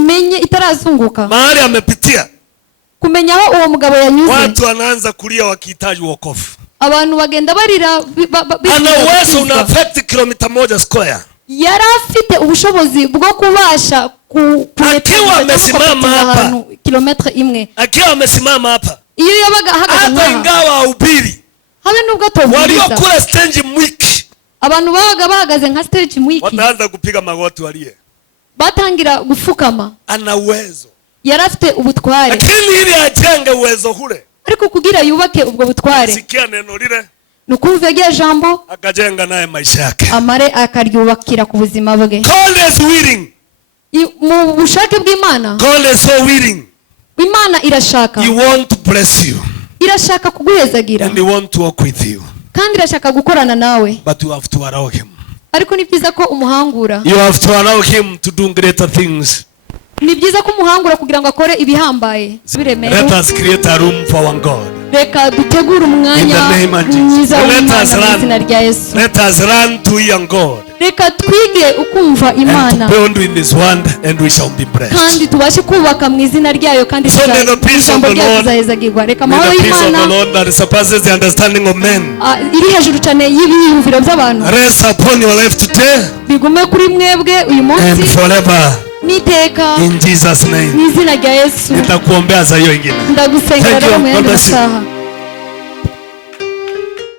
menye itarazunguka. Mahali amepitia. Kumenya aho uwo mugabo yanyuze. Watu wanaanza kulia wakihitaji wokovu. Abantu bagenda barira. Ana uwezo una affect kilomita 1 square. Yari afite ubushobozi bwo kubasha akiwa amesimama hapa kilometre imwe. Akiwa amesimama hapa. Iyo yabaga ahagaze hapa ingawa ubiri. Habe nubwo atoburiza. Waliokula stage mwiki. Abantu babaga bahagaze nka stage mwiki. Wataanza kupiga magoti walie. Batangira gufukama. Ana uwezo. Yari afite ubutware. Lakini ili ajenge uwezo hule. Ariko kugira yubake ubwo butware. Sikia neno lile. Nukumva rya jambo akajenga naye maisha yake. Amare akaryubakira ku buzima bwe. God is willing. Mu bushake bw'Imana. God is so willing. Imana irashaka. He want to bless you. Irashaka kuguhezagira. And he want to work with you. Kandi irashaka gukorana nawe. But you have to allow him. Ariko ni byiza ko umuhangura. You have to allow him to do greater things. Ni byiza ko umuhangura kugira ngo akore ibihambaye. Let us create a room for our God. Reka dutegure umwanya mwiza w'Imana rya Yesu. Let us run to young God. Reka twige ukumva Imana. Build in His word and we shall be blessed. Kandi tubashe kubaka mu izina ryayo kandi ijambo ryazahezagirwa. Reka amahoro y'Imana. The Lord that surpasses the understanding of men. Iri hejuru cyane y'ibiyumviro by'abantu. Rest upon your life today. Bigume kuri mwebwe uyu munsi. And forever. Niteka. In Jesus name. Mu izina rya Yesu. Nitakuombea za hiyo ingine. Ndagusengera mu yandi masaha.